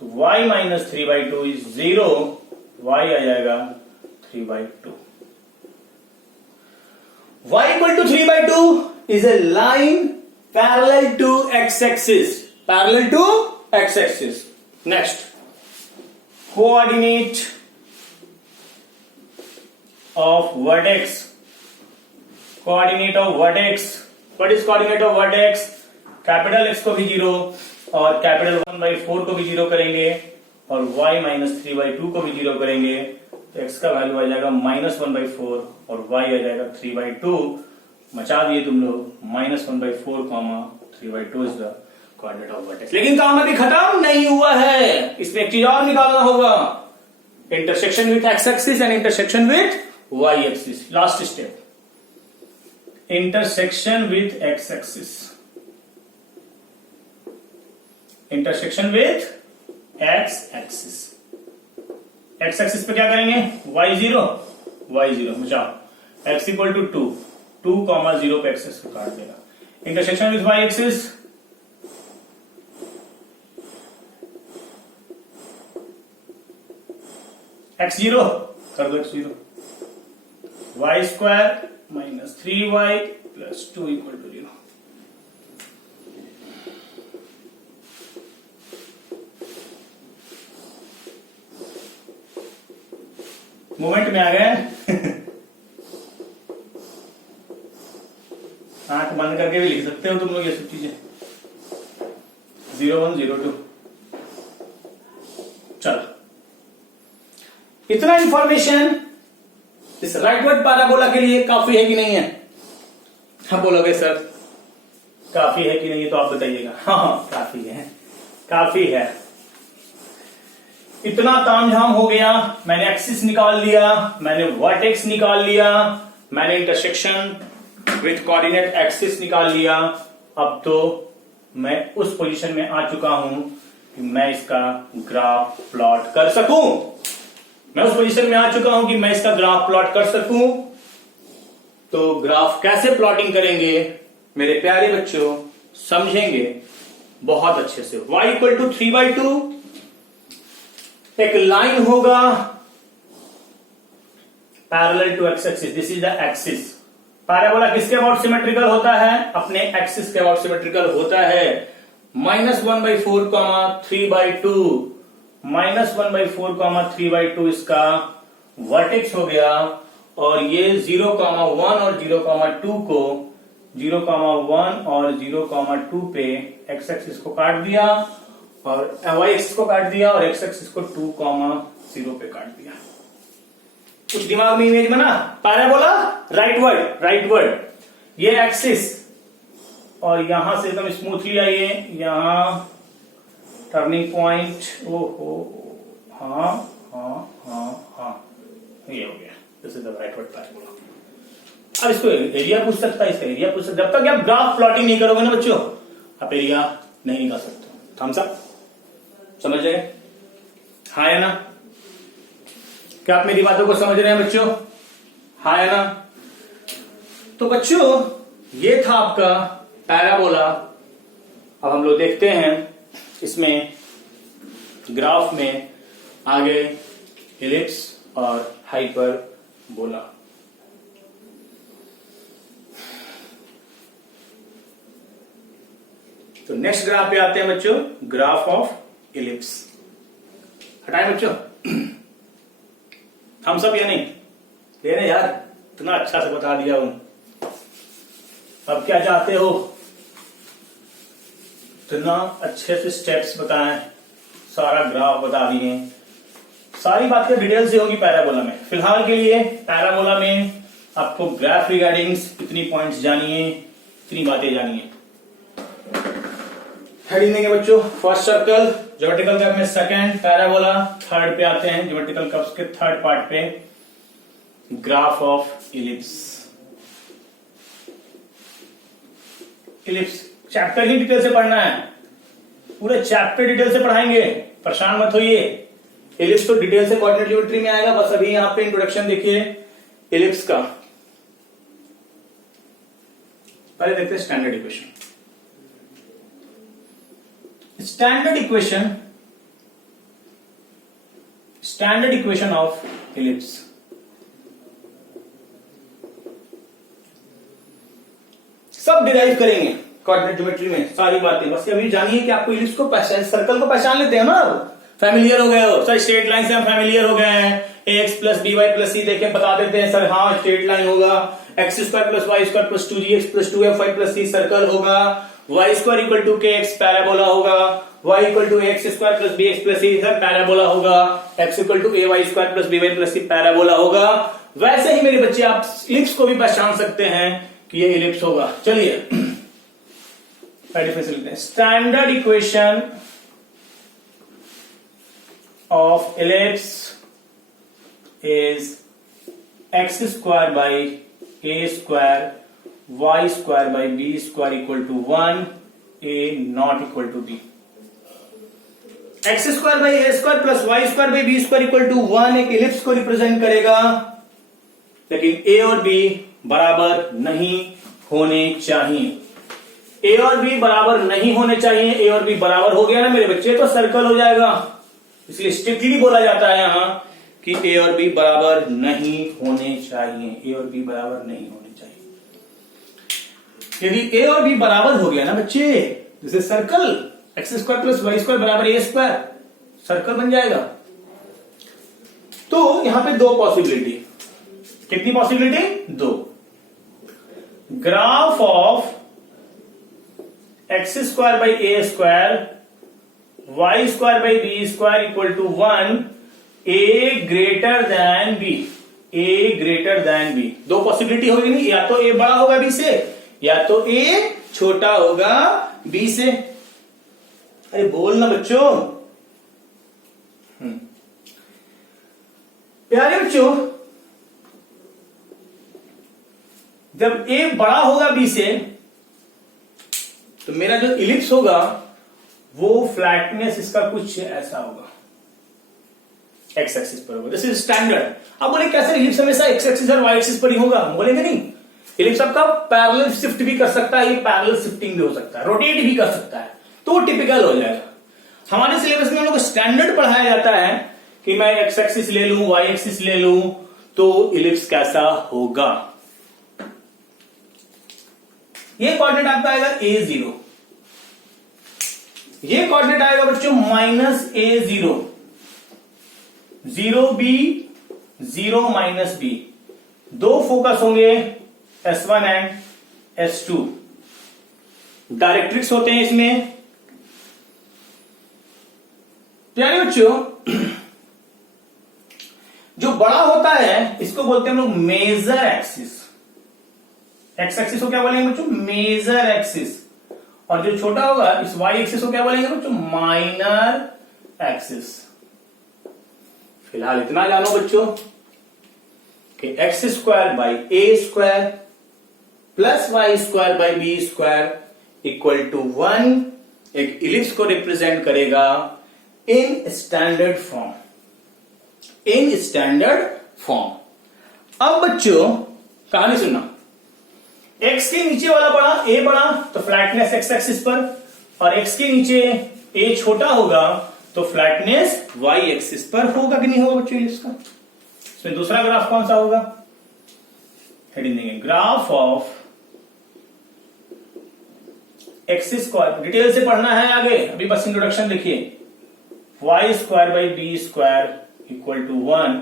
तो y माइनस 3/2 इज 0, y आ जाएगा 3/2. Y equal to 3/2 is a line parallel to x-axis, parallel to x-axis. Next, coordinate of vertex, coordinate of vertex. What is coordinate of vertex? Capital X को भी 0 और capital 1/4 को भी 0 करेंगे और y minus 3/2 को भी 0 करेंगे तो x का वैल्यू आ जाएगा -1/4 और y आ जाएगा 3/2. मचा दिए तुम लोग, -1/4 3/2 is the coordinate of vertex. लेकिन काम अभी खत्म नहीं हुआ है, इसमें एक चीज और निकालना होगा, intersection with x axis and intersection with y axis. Last step, intersection with x axis, intersection with x axis. X axis पे क्या करेंगे? y0 बचाओ, x इक्वल टू 2, 2, 0 पे एक्सिस को काट देगा. Intersection with y axis, x0 कर दो, x0 y² minus 3y plus 2 equal to 0. Moment में आ गए. आंख बंद करके भी लिख सकते हो तुम लोग ये सब चीजें. 0, 1, 0, 2. चलो, इतना इंफॉर्मेशन इस राइटवर्ड पैराबोला के लिए काफी है कि नहीं है? हाँ बोलोगे सर काफी है कि नहीं है तो आप बताइएगा. हाँ काफी है, काफी है. इतना तामझाम हो गया, मैंने एक्सिस निकाल लिया, मैंने वर्टेक्स निकाल लिया, मैंने इंटरसेक्शन विथ कोऑर्डिनेट एक्सिस निकाल लिया. अब तो मैं उस पोजीशन में आ चुका हूं कि मैं इसका ग्राफ प्लॉट कर सकूं. मैं उस पोजीशन में आ चुका हूं कि मैं इसका ग्राफ प्लॉट कर सकूं. तो ग्राफ कैसे प्लॉटिंग करेंगे मेरे प्यारे बच्चों, समझेंगे बहुत अच्छे से. y इक्वल टू 3/2, एक लाइन होगा parallel to x axis. This is the axis. Parabola किसके अबाउट सिमेट्रिकल होता है? अपने एक्सिस के अबाउट सिमेट्रिकल होता है. -1/4 3/2, -1/4 3/2 इसका वर्टेक्स हो गया. और ये 0,1 और 0,2 को 0,1 और 0,2 पे एक्स एक्सिस को काट दिया और y एक्सिस को काट दिया और x एक्सिस को 2,0 पे काट दिया. कुछ दिमाग में इमेज बना? पैराबोला राइटवर्ड, ये एक्सिस और यहां से एकदम स्मूथली आइए, यहां टर्निंग पॉइंट. ओहो, हाँ हाँ हाँ हाँ, ये हो गया. This is the rightward parabola. अब इसको एरिया पूछ सकता है, इसका एरिया पूछ सकता है. जब तक आप ग्राफ प्लॉटिंग नहीं करोगे ना बच्चों, आप एरिया नहीं निकाल सकते. थम्स अप, समझ गए? हाँ है ना? क्या आप मेरी बातों को समझ रहे हैं बच्चों? हाँ है ना? तो बच्चों ये था आपका पैराबोला. अब हम लोग देखते हैं इसमें ग्राफ में आगे एलिप्स और हाइपरबोला. तो नेक्स्ट ग्राफ पे आते हैं बच्चों, ग्राफ ऑफ एलिप्स. हटाएं बच्चों, हम सब या नहीं लेने यार, इतना अच्छा से बता दिया हूं. अब क्या चाहते हो? इतना अच्छे से स्टेप्स बताएं, सारा ग्राफ बता दिए, सारी बातें डिटेल से होगी पैराबोला में. फिलहाल के लिए पैराबोला में आपको ग्राफ रिगार्डिंग इतनी पॉइंट्स जानिए, इतनी बातें जानिए. हेडिंग देंगे बच्चों, फर्स्ट सर्कल, ज्योमेट्रिकल कर्व में सेकंड, पैराबोला थर्ड पे आते हैं, ज्योमेट्रिकल कर्व्स के थर्ड पार्ट पे graph of ellipse. Ellipse chapter he detail से पढ़ना है, पूरे चैप्टर डिटेल से पढ़ाएंगे, परेशान मत होइए. इलिप्स तो डिटेल से कोऑर्डिनेट ज्योमेट्री में आएगा. बस अभी यहाँ पे इंट्रोडक्शन देखिए, इलिप्स का, पहले देखते हैं standard equation. Standard equation of ellipse. सब डिराइव करेंगे कोऑर्डिनेट ज्योमेट्री में, सारी बातें। बस अभी जानिए कि आपको इलिप्स को पहचान, सर्कल को पहचान लेते हैं ना, फैमिलियर हो गए हो सर, स्ट्रेट लाइन से हम फैमिलियर हो गए हैं। ax plus b y plus c देखे बता देते हैं सर, हाँ स्ट्रेट लाइन होगा। X square plus y square plus 2gx plus 2fy plus c circle होगा। Y square equal to k x parabola होगा। Y equal to x square plus b x plus c parabola होगा। X equal to a y square plus b y plus c parabola होगा। वैसे ही मेरे बच्चे आप ellipse को भी पहचान सकते हैं कि ये इलिप्स होगा। चलिए standard equation of ellipse is x square by a square y square by b square equal to 1, a not equal to b। x square by a square plus y square by b square equal to 1 एक ellipse को represent करेगा, लेकिन a और b बराबर नहीं होने चाहिए। a और b बराबर नहीं होने चाहिए। a और b बराबर हो गया ना मेरे बच्चे तो सर्कल हो जाएगा। इसलिए स्ट्रिक्टली बोला जाता है यहां कि ए और बी बराबर नहीं होने चाहिए। ए और बी बराबर नहीं होने चाहिए। यदि ए और बी बराबर हो गया ना बच्चे, जैसे circle x square plus y square बराबर ए स्क्वायर, सर्कल बन जाएगा। तो यहां पे दो पॉसिबिलिटी, कितनी पॉसिबिलिटी? दो। Graph of x square by a square y square by b square equal to 1, a greater than b. A greater than b, दो पॉसिबिलिटी होगी नहीं, या तो ए बड़ा होगा बी से या तो ए छोटा होगा बी से। अरे बोलना बच्चों। प्यारे बच्चों, जब ए बड़ा होगा बी से तो मेरा जो इलिप्स होगा वो फ्लैटनेस इसका कुछ ऐसा होगा, एक्स एक्सिस पर होगा। This is standard. अब बोले कैसे इलिप्स हमेशा एक्स एक्सिस और वाई एक्सिस पर ही होगा? बोलेंगे नहीं, इलिप्स आपका पैरेलल शिफ्ट भी कर सकता है, ये पैरेलल शिफ्टिंग भी हो सकता है, रोटेट भी कर सकता है, तो टिपिकल हो जाएगा। हमारे सिलेबस में हम लोग को स्टैंडर्ड पढ़ाया जाता है कि मैं एक्स एक्सिस ले लूं, वाई एक्सिस ले लूं तो इलिप्स कैसा होगा। ये कोऑर्डिनेट आपका आएगा a0, ये कोऑर्डिनेट आएगा बच्चों -a0, 0b 0 माइनस बी। दो फोकस होंगे S1 एंड S2। डायरेक्ट्रिक्स होते हैं इसमें। प्यारे बच्चों, जो बड़ा होता है इसको बोलते हैं हम लोग मेजर एक्सिस। एक्स एक्सिस को क्या बोलेंगे बच्चों? Major axis. और जो छोटा होगा इस वाई एक्सिस को क्या बोलेंगे बच्चों? Minor axis. फिलहाल इतना जानो बच्चों कि x square by a square plus y square by b square equal to 1 एक इलिप्स को रिप्रेजेंट करेगा in standard form. In standard form. अब बच्चों कहानी सुनना, एक्स के नीचे वाला बड़ा, ए बड़ा तो फ्लैटनेस एक्स एक्सिस पर, और एक्स के नीचे ए छोटा होगा तो फ्लैटनेस वाई एक्सिस पर होगा कि नहीं होगा बच्चों इलिप्स का। इसमें दूसरा ग्राफ कौन सा होगा? हेडिंग देंगे graph of x square. Detail से पढ़ना है आगे, अभी बस इंट्रोडक्शन देखिए। Y square by b square equal to 1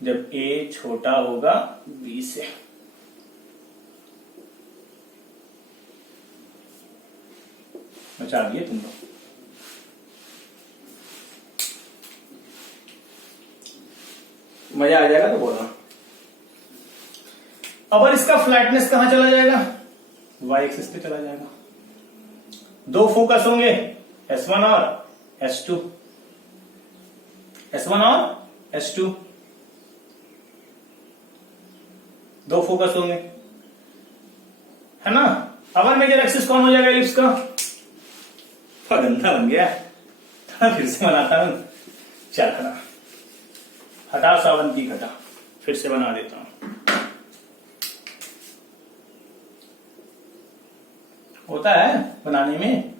जब ए छोटा होगा बी से। बचा दिए तुम लोग। मजा आ जाएगा तो बोला। अब इसका फ्लैटनेस कहां चला जाएगा? वाई एक्सिस पे चला जाएगा। दो फोकस होंगे S1 और S2। S1 और S2 दो फोकस होंगे, है ना। अवर मेजर एक्सिस कौन हो जाएगा इलिप्स का? गंदा बन गया, फिर से बनाता हूं। चल हटा, सावंती घटा, फिर से बना देता हूं। होता है बनाने में।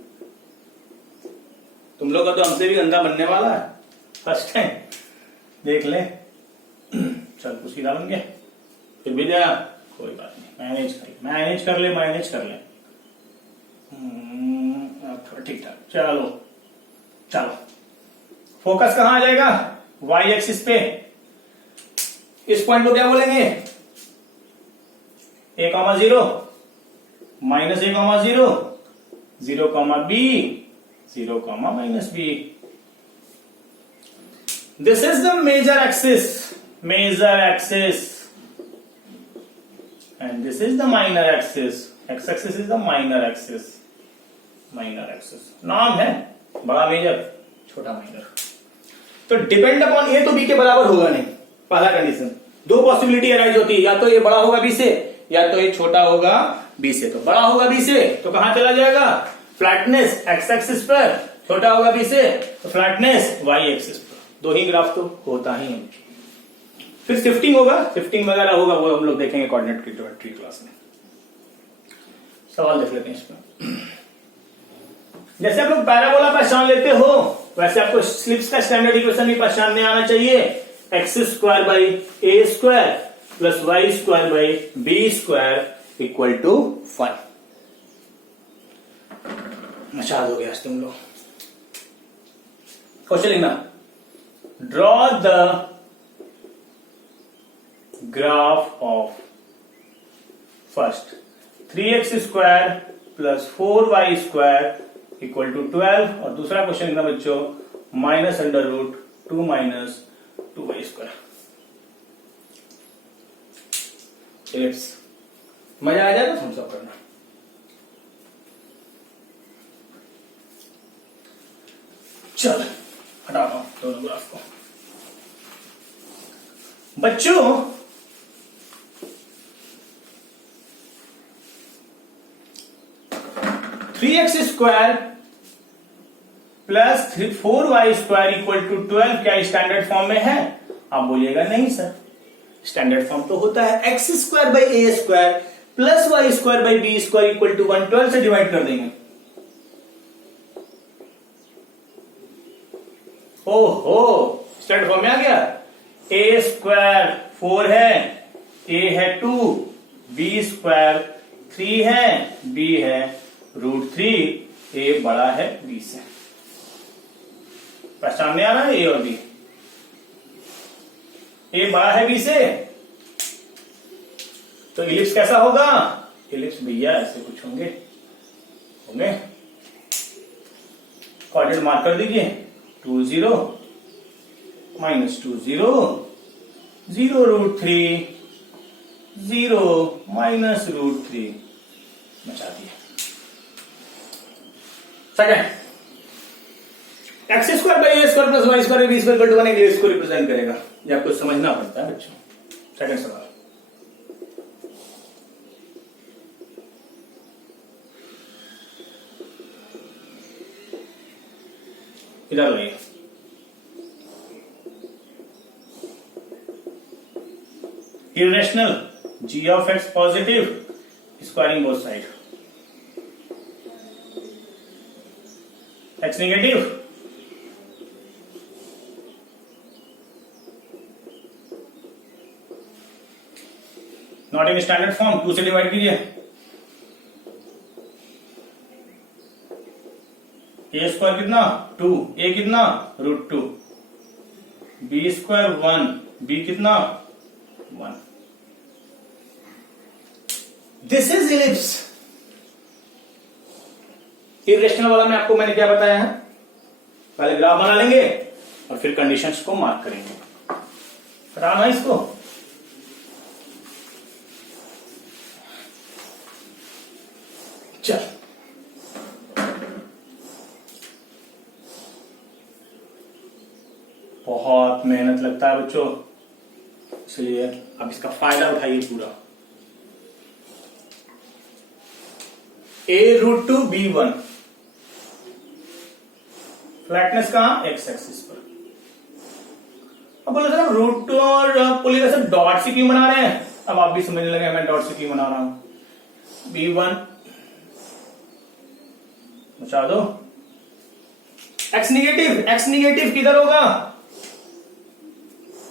तुम लोग का तो हमसे भी गंदा बनने वाला है फर्स्ट टाइम, देख ले। चल कुछ सीधा बन गया, फिर भी जा, कोई बात नहीं, मैनेज कर ले। थोड़ा ठीक ठाक, चलो फोकस कहां आ जाएगा, वाई एक्सिस पे। इस पॉइंट को क्या बोलेंगे, A,0 minus A,0 0,B 0,-B। This is the major axis, and this is the minor axis. X-axis is the minor axis. नाम है बड़ा मेजर, छोटा माइनर। तो डिपेंड अपॉन ए तो बी के बराबर होगा नहीं, पहला कंडीशन। दो पॉसिबिलिटी अराइज होती है, या तो ये बड़ा होगा बी से, या तो ये छोटा होगा बी से। तो बड़ा होगा बी से तो कहां चला जाएगा, फ्लैटनेस एक्स एक्सिस पर, छोटा होगा बी से तो फ्लैटनेस वाई एक्सिस पर। दो ही ग्राफ तो होता ही है। फिर शिफ्टिंग वगैरह होगा, वो हम लोग देखेंगे कोऑर्डिनेट की ज्योमेट्री क्लास में। सवाल देख लेते हैं इसमें। जैसे आप लोग पैराबोला पहचान लेते हो, वैसे आपको स्लिप्स का स्टैंडर्ड इक्वेशन भी पहचानने आना चाहिए। x² by A² plus y² by B² equal to 1। मचा दोगे आज तुम लोग। क्वेश्चन लिखना, draw the graph of first 3x² plus 4y² equal to 12, और दूसरा क्वेश्चन लिखना बच्चों, -√2 माइनस 2y²। एलिप्स मजा आ जाएगा हम सब करना। चल हटा दो दोनों ग्राफ को। बच्चों 3x² plus 4y² equal to 12 क्या स्टैंडर्ड फॉर्म में है? आप बोलिएगा नहीं सर, स्टैंडर्ड फॉर्म तो होता है x² by A² plus y² by B² equal to 1। 12 से डिवाइड कर देंगे। ओहो, स्टैंडर्ड फॉर्म में आ गया। A² 4 है, A है 2, B² 3 है, B है √3, A बड़ा है B से। पहचानने आ रहा है A और B। A बड़ा है B से, तो इलिप्स कैसा होगा? इलिप्स भैया ऐसे कुछ होंगे। कोऑर्डिनेट मार्क कर दीजिए, 2 0 -2 0 0 √3 0 -√3 मचा दिए। Second, x² by A² plus y² B² equal to 1 इसको रिप्रेजेंट करेगा। ये आपको समझना पड़ता है बच्चों। सेकंड सवाल, इधर लाइए। Irrational g of x positive, squaring both side. x negative, not in standard form, 2 से डिवाइड कीजिए। A² कितना 2, A कितना √2, B² 1, B कितना 1। This is ellipse. इरेशनल वाला में आपको मैंने क्या बताया है, पहले ग्राफ बना लेंगे और फिर कंडीशंस को मार्क करेंगे। हटाना इसको। चल बहुत मेहनत लगता है बच्चों, इसलिए अब इसका फायदा उठाइए पूरा। A√2 B1, फ्लैटनेस कहां? एक्स एक्सिस पर। अब बोले सर √2 और बोलिएगा सर डॉट से क्यों बना रहे हैं? अब आप भी समझने लगे मैं डॉट से क्यों बना रहा हूं। B1 बचा दो। एक्स निगेटिव किधर होगा,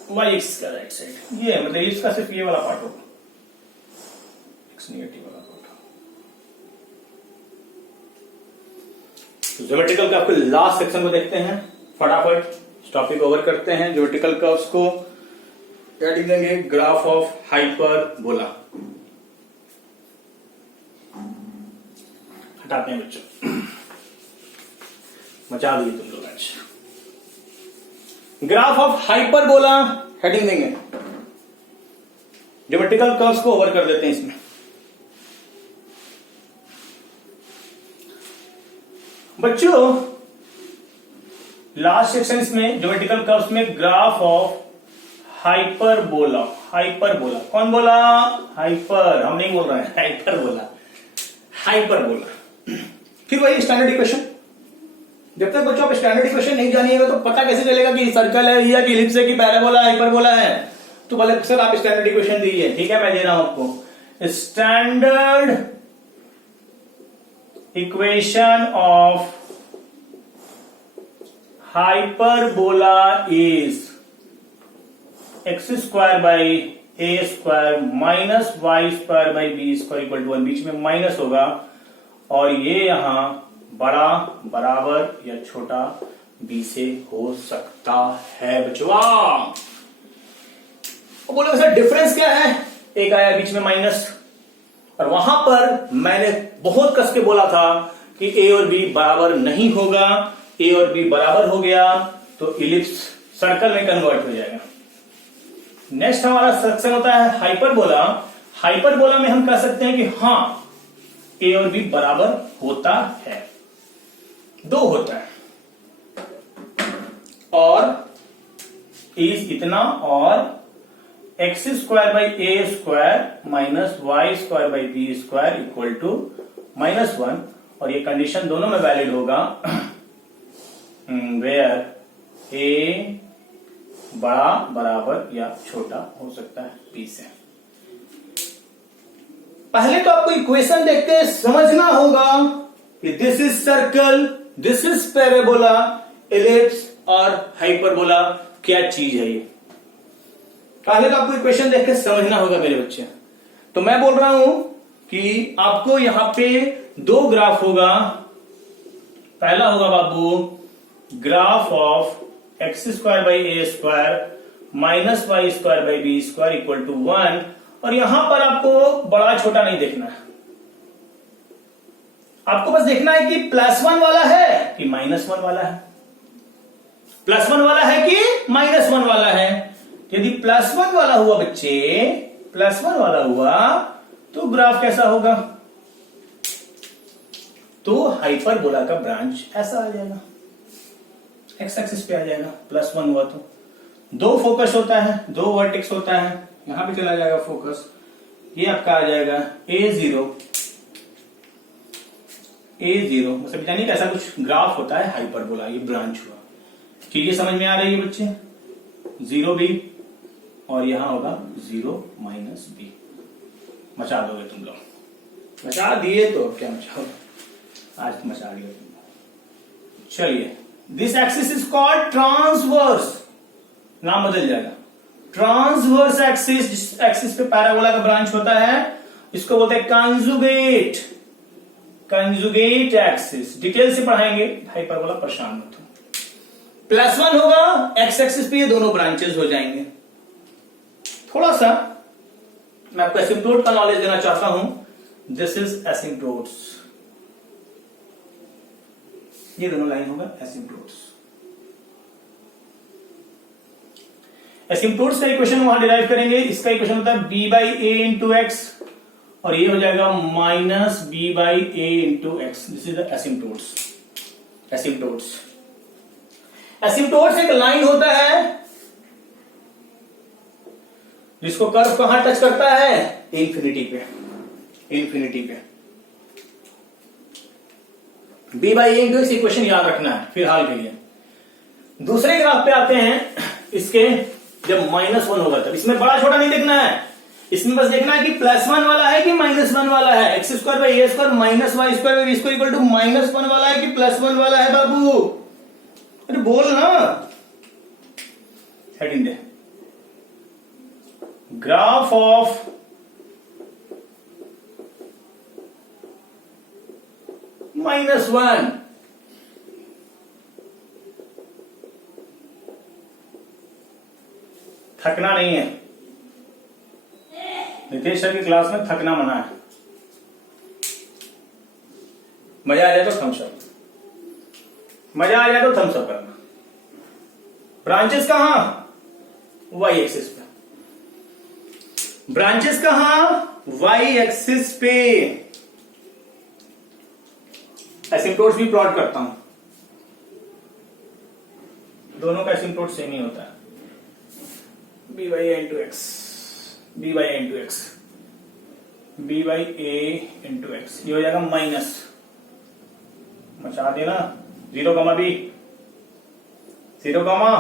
वाई एक्स का राइट साइड, ये मतलब इसका सिर्फ ये वाला पार्ट होगा, एक्स निगेटिव वाला पार्ट। तो ज्योमेट्रिकल कर्व के लास्ट सेक्शन को देखते हैं फटाफट, इस टॉपिक ओवर करते हैं। ज्योमेट्रिकल कर्व्स को हेडिंग देंगे ग्राफ ऑफ हाइपरबोला। हटाते हैं बच्चों, मचा दिए तुम लोग आज। ग्राफ ऑफ हाइपरबोला हेडिंग देंगे, ज्योमेट्रिकल कर्व्स को ओवर कर देते हैं इसमें। बच्चों लास्ट सेक्शन में ज्योमेट्रिकल कर्व्स में ग्राफ ऑफ हाइपरबोला, कौन बोला, हाइपर, हम नहीं बोल रहे हैं, हाइपरबोला। फिर वही स्टैंडर्ड इक्वेशन, जब तक बच्चों आप स्टैंडर्ड इक्वेशन नहीं जानिएगा तो पता कैसे चलेगा कि सर्कल है या कि एलिप्स है कि पैराबोला हाइपरबोला है। तो बोले सर आप स्टैंडर्ड इक्वेशन दीजिए, ठीक है मैं दे रहा हूं आपको। Standard equation of hyperbola is x square by a square minus y square by b square equal to 1, बीच में माइनस होगा और ये यहां बड़ा बराबर या छोटा बी से हो सकता है बच्चों। बोले सर डिफरेंस क्या है, एक आया बीच में माइनस, और वहां पर मैंने बहुत कस के बोला था कि ए और बी बराबर नहीं होगा, ए और बी बराबर हो गया तो इलिप्स सर्कल में कन्वर्ट हो जाएगा। नेक्स्ट हमारा सेक्शन होता है हाइपरबोला। हाइपरबोला में हम कह सकते हैं कि हां ए और बी बराबर होता है, 2 होता है, और इज इतना, और x square by a square minus y square by b square equal to -1, और ये कंडीशन दोनों में वैलिड होगा वेयर ए बड़ा बराबर या छोटा हो सकता है बी से। पहले तो आपको इक्वेशन देख के समझना होगा कि this is circle, this is parabola, ellipse और हाइपरबोला क्या चीज है ये। पहले तो आपको इक्वेशन देख के समझना होगा मेरे बच्चे। तो मैं बोल रहा हूं कि आपको यहां पे 2 ग्राफ होगा। पहला होगा बाबू graph of x square by a square minus y square by b square equal to 1, और यहां पर आपको बड़ा छोटा नहीं देखना है, आपको बस देखना है कि +1 वाला है कि -1 वाला है, +1 वाला है कि -1 वाला है। यदि +1 वाला हुआ बच्चे, +1 वाला हुआ तो ग्राफ कैसा होगा, तो हाइपरबोला का ब्रांच ऐसा आ जाएगा, एक्स एक्सिस पे आ जाएगा। +1 हुआ तो 2 फोकस होता है, 2 वर्टेक्स होता है, यहां पे चला जाएगा फोकस, ये आपका आ जाएगा A0, मतलब जानिए कि ऐसा कुछ ग्राफ होता है हाइपरबोला, ये ब्रांच हुआ। चीजें समझ में आ रही है बच्चे, 0 भी, और यहां होगा 0 -b। मचा दोगे तुम लोग, मचा दिए तो क्या मचाओगे, आज तो मचा दिया तुम। चलिए, this axis is called transverse, नाम बदल जाएगा, ट्रांसवर्स एक्सिस, जिस एक्सिस पे पैराबोला का ब्रांच होता है इसको बोलते हैं कंजुगेट एक्सिस। डिटेल से पढ़ाएंगे, हाइपरबोला परेशान मत हो। +1 होगा एक्स एक्सिस पे, ये दोनों ब्रांचेस हो जाएंगे। थोड़ा सा मैं आपको एसिम्प्टोट का नॉलेज देना चाहता हूं, दिस इज एसिम्प्टोट्स, ये दोनों लाइन होगा एसिम्प्टोट्स। एसिम्प्टोट्स का इक्वेशन वहां डिराइव करेंगे, इसका इक्वेशन होता है b by a into x, और ये हो जाएगा -b by a into x. This is the asymptotes. Asymptotes एक लाइन होता है जिसको कर्व कहां टच करता है, इंफिनिटी पे। b by a into x equation याद रखना है फिलहाल के लिए। दूसरे ग्राफ पे आते हैं, इसके जब -1 होगा तब। इसमें बड़ा छोटा नहीं देखना है, इसमें बस देखना है कि +1 वाला है कि -1 वाला है। X square by a square minus y square by b square equal to -1 वाला है कि +1 वाला है बाबू? अरे बोल ना। हेडिंग दे, ग्राफ ऑफ -1 थकना नहीं है। नितेश सर की क्लास में थकना मना है। मजा आ जाए तो थम्स अप, मजा आ जाए तो थम्स अप करना। ब्रांचेस कहां? वाई एक्सिस पे। ब्रांचेस कहां? वाई एक्सिस पे। एसिम्प्टोट्स भी प्लॉट करता हूं, दोनों का एसिम्प्टोट सेम ही होता है। B by a into x, b by a into x, b by a into x, ये हो जाएगा माइनस, मचा देना 0 कमा बी, 0 कमा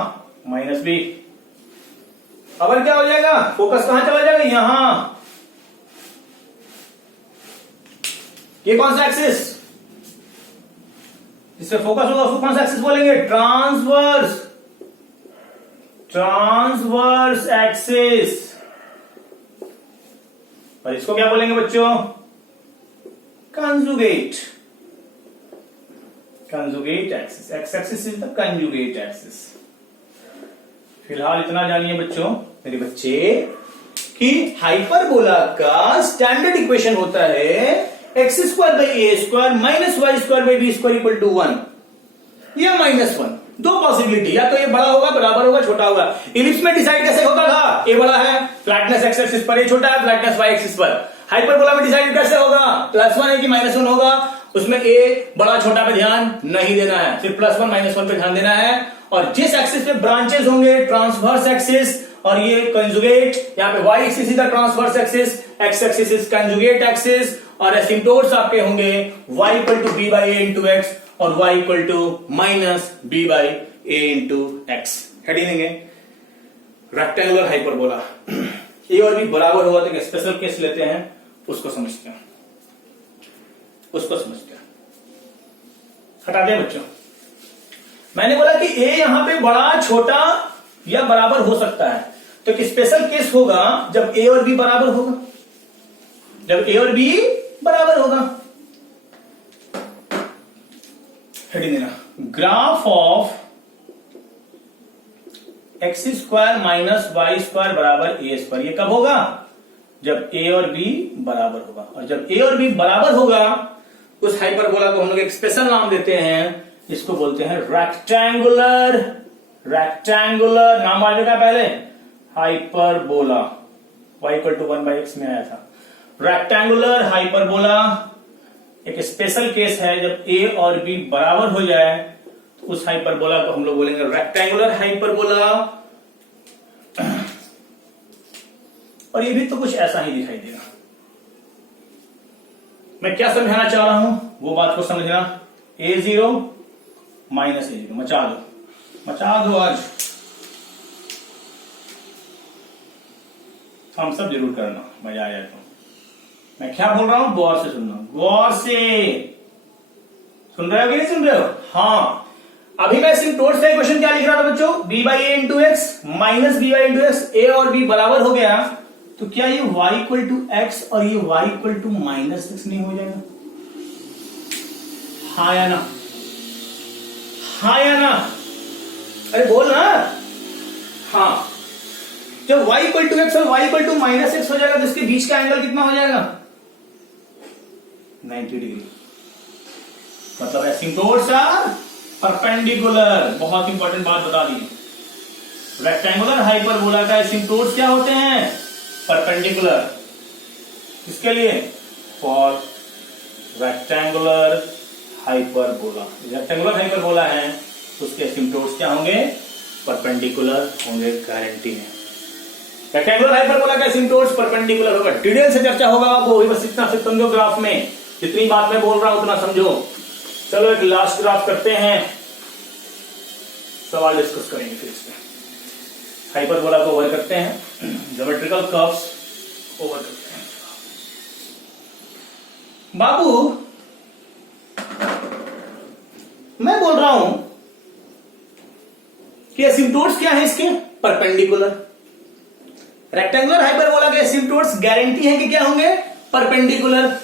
माइनस बी। अब क्या हो जाएगा? फोकस कहां चला जाएगा? यहां। ये कौन सा एक्सिस जिससे फोकस होगा उसको कौन सा एक्सिस बोलेंगे? Transverse, transverse axis. और इसको क्या बोलेंगे बच्चों? Conjugate, conjugate axis. X axis is the conjugate axis. फिलहाल इतना जानिए बच्चों, मेरे बच्चे, कि हाइपरबोला का स्टैंडर्ड इक्वेशन होता है x square by a square minus y square by b square equal to 1 या -1। दो पॉसिबिलिटी, या तो ये बड़ा होगा, बराबर होगा, छोटा होगा। इलिप्स में डिसाइड कैसे होता था? ए बड़ा है, फ्लैटनेस एक्स एक्सिस पर, ए छोटा है, फ्लैटनेस वाई एक्सिस पर। हाइपरबोला में डिसाइड कैसे होगा? +1 है कि -1 होगा, उसमें ए बड़ा छोटा पे ध्यान नहीं देना है, सिर्फ +1 -1 पे ध्यान देना है। और जिस एक्सिस पे ब्रांचेस होंगे, ट्रांसवर्स एक्सिस, और ये कंजुगेट, यहाँ पे y axis is the transverse axis, x axis is conjugate axis, और एसिम्प्टोट्स आपके होंगे y equal to b by a into x और y equal to minus b by a into x. Heading देंगे rectangular hyperbola. A और b बराबर होगा तो special case लेते हैं, उसको समझते हैं, उसको समझते हैं। हटा दें बच्चों, मैंने बोला कि ए यहां पे बड़ा, छोटा या बराबर हो सकता है, तो एक स्पेशल केस होगा जब ए और बी बराबर होगा, जब ए और बी बराबर होगा। हेडिंग देना, graph of x square minus y square बराबर ए स्क्वायर। ये कब होगा? जब ए और बी बराबर होगा। और जब ए और बी बराबर होगा, उस हाइपरबोला को हम लोग एक स्पेशल नाम देते हैं, इसको बोलते हैं रेक्टेंगुलर, रेक्टेंगुलर नाम आ जाएगा पहले, hyperbola. y equal to 1/x में आया था। रेक्टेंगुलर हाइपरबोला एक स्पेशल केस है, जब a और b बराबर हो जाए तो उस हाइपरबोला को हम लोग बोलेंगे रेक्टेंगुलर हाइपरबोला। और ये भी तो कुछ ऐसा ही दिखाई देगा। मैं क्या समझाना चाह रहा हूं वो बात को समझना। a0 माइनस a0, मचा दो, मचा दो आज। हम सब जरूर करना, मजा आ जाए तो। मैं क्या बोल रहा हूं गौर से सुनना, गौर से सुन रहे हो कि नहीं सुन रहे हो? हाँ, अभी मैं सिम्प्टोट्स का क्वेश्चन क्या लिख रहा था बच्चों? b by a into x minus b by into x. A और b बराबर हो गया तो क्या ये y इक्वल टू एक्स और ये y इक्वल टू -6 नहीं हो जाएगा? हाँ या ना? हाँ या ना? अरे बोल ना। हाँ, जब y इक्वल टू एक्स और y इक्वल टू -6 हो जाएगा तो इसके बीच का एंगल कितना हो जाएगा? 90 डिग्री। मतलब एसिम्प्टोट्स आर परपेंडिकुलर। बहुत इंपॉर्टेंट बात बता दी, रेक्टेंगुलर हाइपरबोला का एसिम्प्टोट्स क्या होते हैं? परपेंडिकुलर। किसके लिए? For rectangular hyperbola. Rectangular hyperbola है, उसके एसिम्प्टोट्स क्या होंगे? परपेंडिकुलर होंगे, गारंटी है। रेक्टेंगुलर हाइपरबोला का एसिम्प्टोट्स परपेंडिकुलर होगा। डिटेल से चर्चा होगा आपको, बस इतना से समझो। ग्राफ में जितनी बात मैं बोल रहा हूं उतना समझो। चलो एक लास्ट ग्राफ करते हैं, सवाल डिस्कस करेंगे फिर इसमें। हाइपरबोला को वर्क करते हैं। ज्योमेट्रिकल कर्व्स ओवर करते हैं। बाबू मैं बोल रहा हूं कि एसिम्पटोट्स क्या है इसके? परपेंडिकुलर। रेक्टेंगुलर हाइपरबोला के एसिम्पटोट्स गारंटी है कि क्या होंगे? परपेंडिकुलर।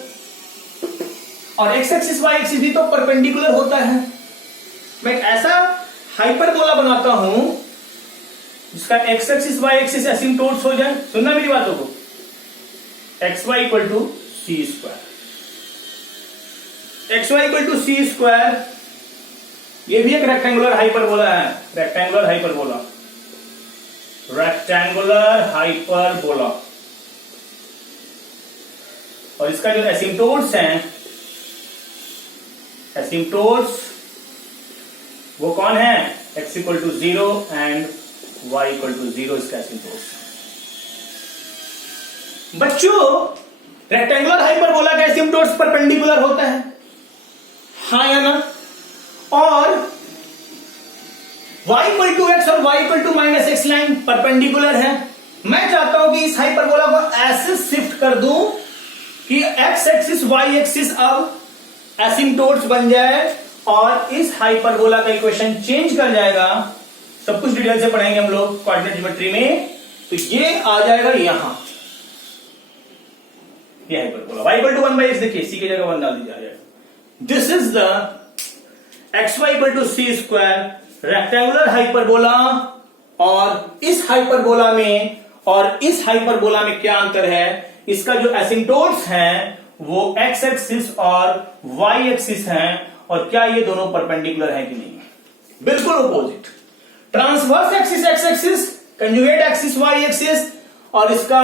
और एक्स एक्सिस वाई एक्सिस भी तो परपेंडिकुलर होता है। मैं एक ऐसा हाइपरबोला बनाता हूं जिसका x axis y axis asymptotes हो जाए। सुनना मेरी बातों को। X y equal to c square, x y equal to c square, ये भी एक रेक्टेंगुलर हाइपरबोला है। Rectangular hyperbola, rectangular hyperbola. और इसका जो एसिम्पटोट्स हैं, एसिम्पटोट्स वो कौन है? x equal to 0 and y equal to 0 इसका एसिम्पटोट्स। बच्चों रेक्टेंगुलर हाइपरबोला का एसिम्पटोट्स परपेंडिकुलर होता है, हाँ या ना? और y इक्वल टू एक्स और y equal to minus x line perpendicular है। मैं चाहता हूं कि इस हाइपरबोला को ऐसे शिफ्ट कर दूं कि x एक्सिस y एक्सिस अब एसिम्पटोट्स बन जाए और इस हाइपरबोला का इक्वेशन चेंज कर जाएगा। सब कुछ डिटेल से पढ़ेंगे हम लोग कोऑर्डिनेट ज्योमेट्री में। तो ये आ जाएगा यहां, ये hyperbola y equal to 1/x, देखिए c की जगह 1 डाल दिया जाएगा। This is the xy equal to c square rectangular hyperbola. और इस हाइपरबोला में और इस हाइपरबोला में क्या अंतर है? इसका जो एसिम्पटोट्स हैं वो x एक्सिस और y एक्सिस हैं। और क्या ये दोनों परपेंडिकुलर है कि नहीं? बिल्कुल opposite. Transverse axis x axis, conjugate axis y axis, और इसका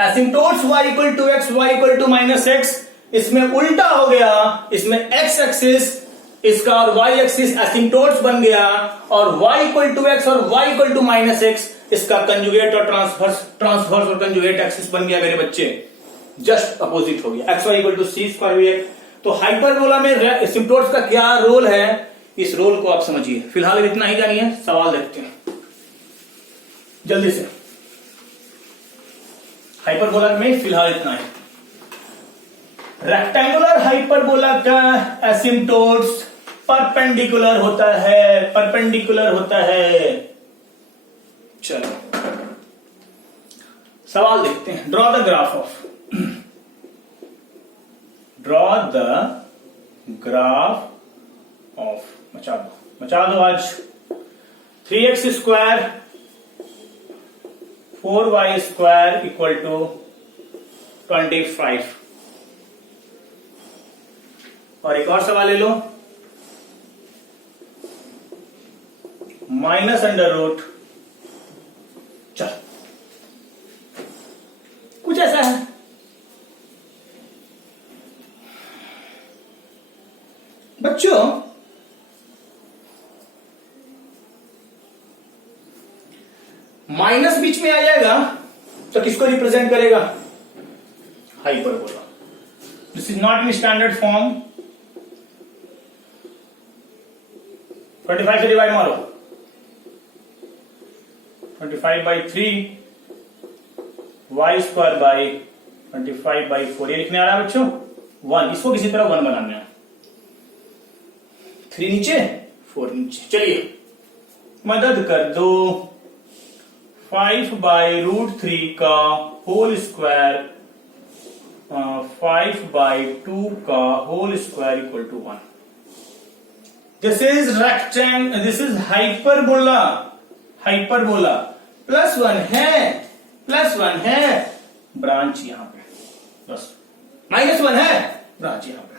asymptotes y equal to x, y equal to minus x. इसमें उल्टा हो गया, इसमें x एक्सिस इसका और y एक्सिस एसिम्पटोट्स बन गया, और y इक्वल टू एक्स और y equal to minus x इसका कंजुगेट और ट्रांसवर्स और कंजुगेट एक्सिस बन गया मेरे बच्चे। जस्ट अपोजिट हो गया, x y equal to c square भी है। तो हाइपरबोला में एसिम्पटोट्स का क्या रोल है, इस रोल को आप समझिए। फिलहाल इतना ही जानिए, सवाल देखते हैं जल्दी से। हाइपरबोला में फिलहाल इतना है। रेक्टेंगुलर हाइपरबोला का एसिम्पटोट्स परपेंडिकुलर होता है, परपेंडिकुलर होता है। चलो सवाल देखते हैं। Draw the graph of, draw the graph of, मचा दो आज। 3x square 4y square equal to 25। और एक और सवाल ले लो, माइनस अंडर रूट, चल कुछ ऐसा है। बच्चों माइनस बीच में आ जाएगा तो किसको रिप्रेजेंट करेगा? Hyperbola. This is not in standard form. 25 से डिवाइड मारो, 25/3 y स्क्वायर बाई 25/4। ये लिखने आ रहा है बच्चों 1, इसको किसी तरह 1 बनाना है। 3 नीचे 4 नीचे। चलिए मदद कर दो। 5/√3 का होल स्क्वायर 5/2 का whole square equal to 1। This is hyperbola. Hyperbola +1 है ब्रांच यहां पे, बस -1 है ब्रांच यहां पे।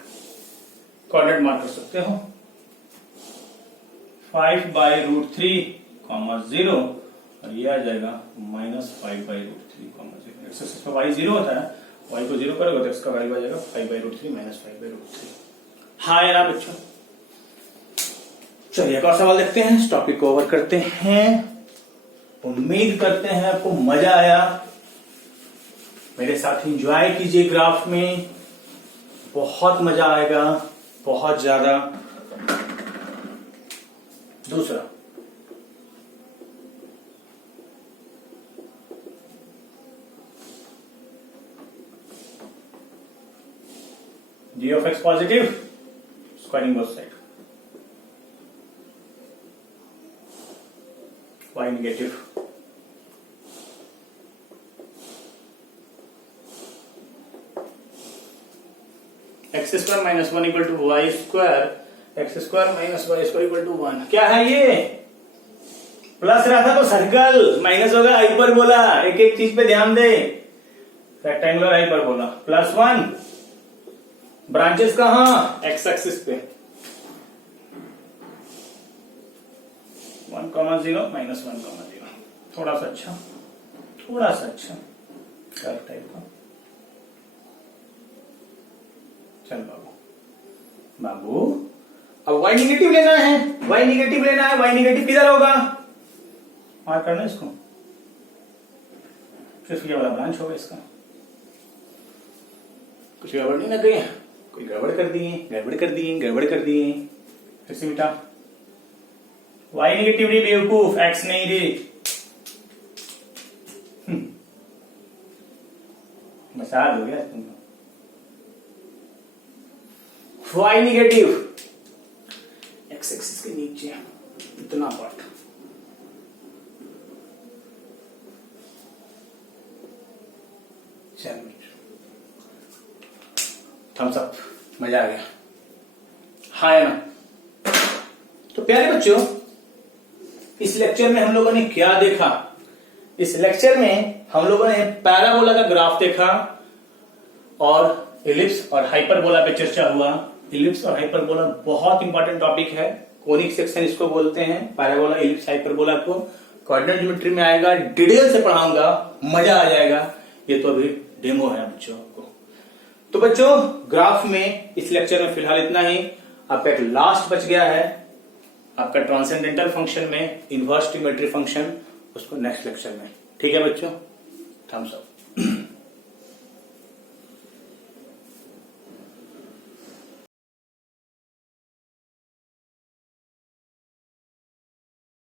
कोऑर्डिनेट मार्क कर सकते हो। 5/√3, 0, और ये आ जाएगा -5/√3, 0। एक्स एक्सिस पे y 0 होता है, y को 0 करोगे तो x का वैल्यू आ जाएगा 5/√3 -5/√3। हाँ यार बच्चों, चलिए एक और सवाल देखते हैं, इस टॉपिक को ओवर करते हैं। उम्मीद करते हैं आपको मजा आया। मेरे साथ एंजॉय कीजिए ग्राफ में, बहुत मजा आएगा, बहुत ज्यादा। दूसरा, v of x positive, squaring both side, y negative, x square minus 1 equal to y square, x square minus y square equal to 1। क्या है ये? प्लस रहा था तो सर्कल, माइनस होगा हाइपरबोला। एक एक चीज पे ध्यान दे, रेक्टेंगुलर हाइपरबोला, प्लस 1, ब्रांचेस कहां? एक्स एक्सिस पे, 1,0 माइनस 1,0, थोड़ा सा अच्छा, थोड़ा सा अच्छा कर्व टाइप का। चल बाबू, अब y निगेटिव लेना है, y निगेटिव लेना है, y निगेटिव किधर होगा? मार्क करना इसको, सिर्फ ये वाला ब्रांच होगा इसका। कुछ गड़बड़ नहीं ना गई? कोई गड़बड़ कर दिए, गड़बड़ कर दिए, गड़बड़ कर दिए, फिर से बेटा y निगेटिव रे बेवकूफ, x नहीं रे। मसा हो गया तुमको। y निगेटिव, x एक्सिस के नीचे इतना पार्ट, थम्स अप, मजा आ गया, हाँ है ना? तो प्यारे बच्चों, इस लेक्चर में हम लोगों ने क्या देखा? इस लेक्चर में हम लोगों ने पैराबोला का ग्राफ देखा और इलिप्स और हाइपरबोला पे चर्चा हुआ। इलिप्स और हाइपरबोला बहुत इंपॉर्टेंट टॉपिक है, कोनिक सेक्शन इसको बोलते हैं, पैराबोला, इलिप्स, हाइपरबोला को कोऑर्डिनेट ज्योमेट्री में आएगा, डिटेल से पढ़ाऊंगा, मजा आ जाएगा। ये तो अभी डेमो है बच्चों को। तो बच्चों, ग्राफ में इस लेक्चर में फिलहाल इतना ही। आपका एक लास्ट बच गया है, आपका ट्रांसेंडेंटल फंक्शन में इनवर्स ट्रिग्नोमेट्री फंक्शन, उसको नेक्स्ट लेक्चर में। ठीक है बच्चों, थम्स अप।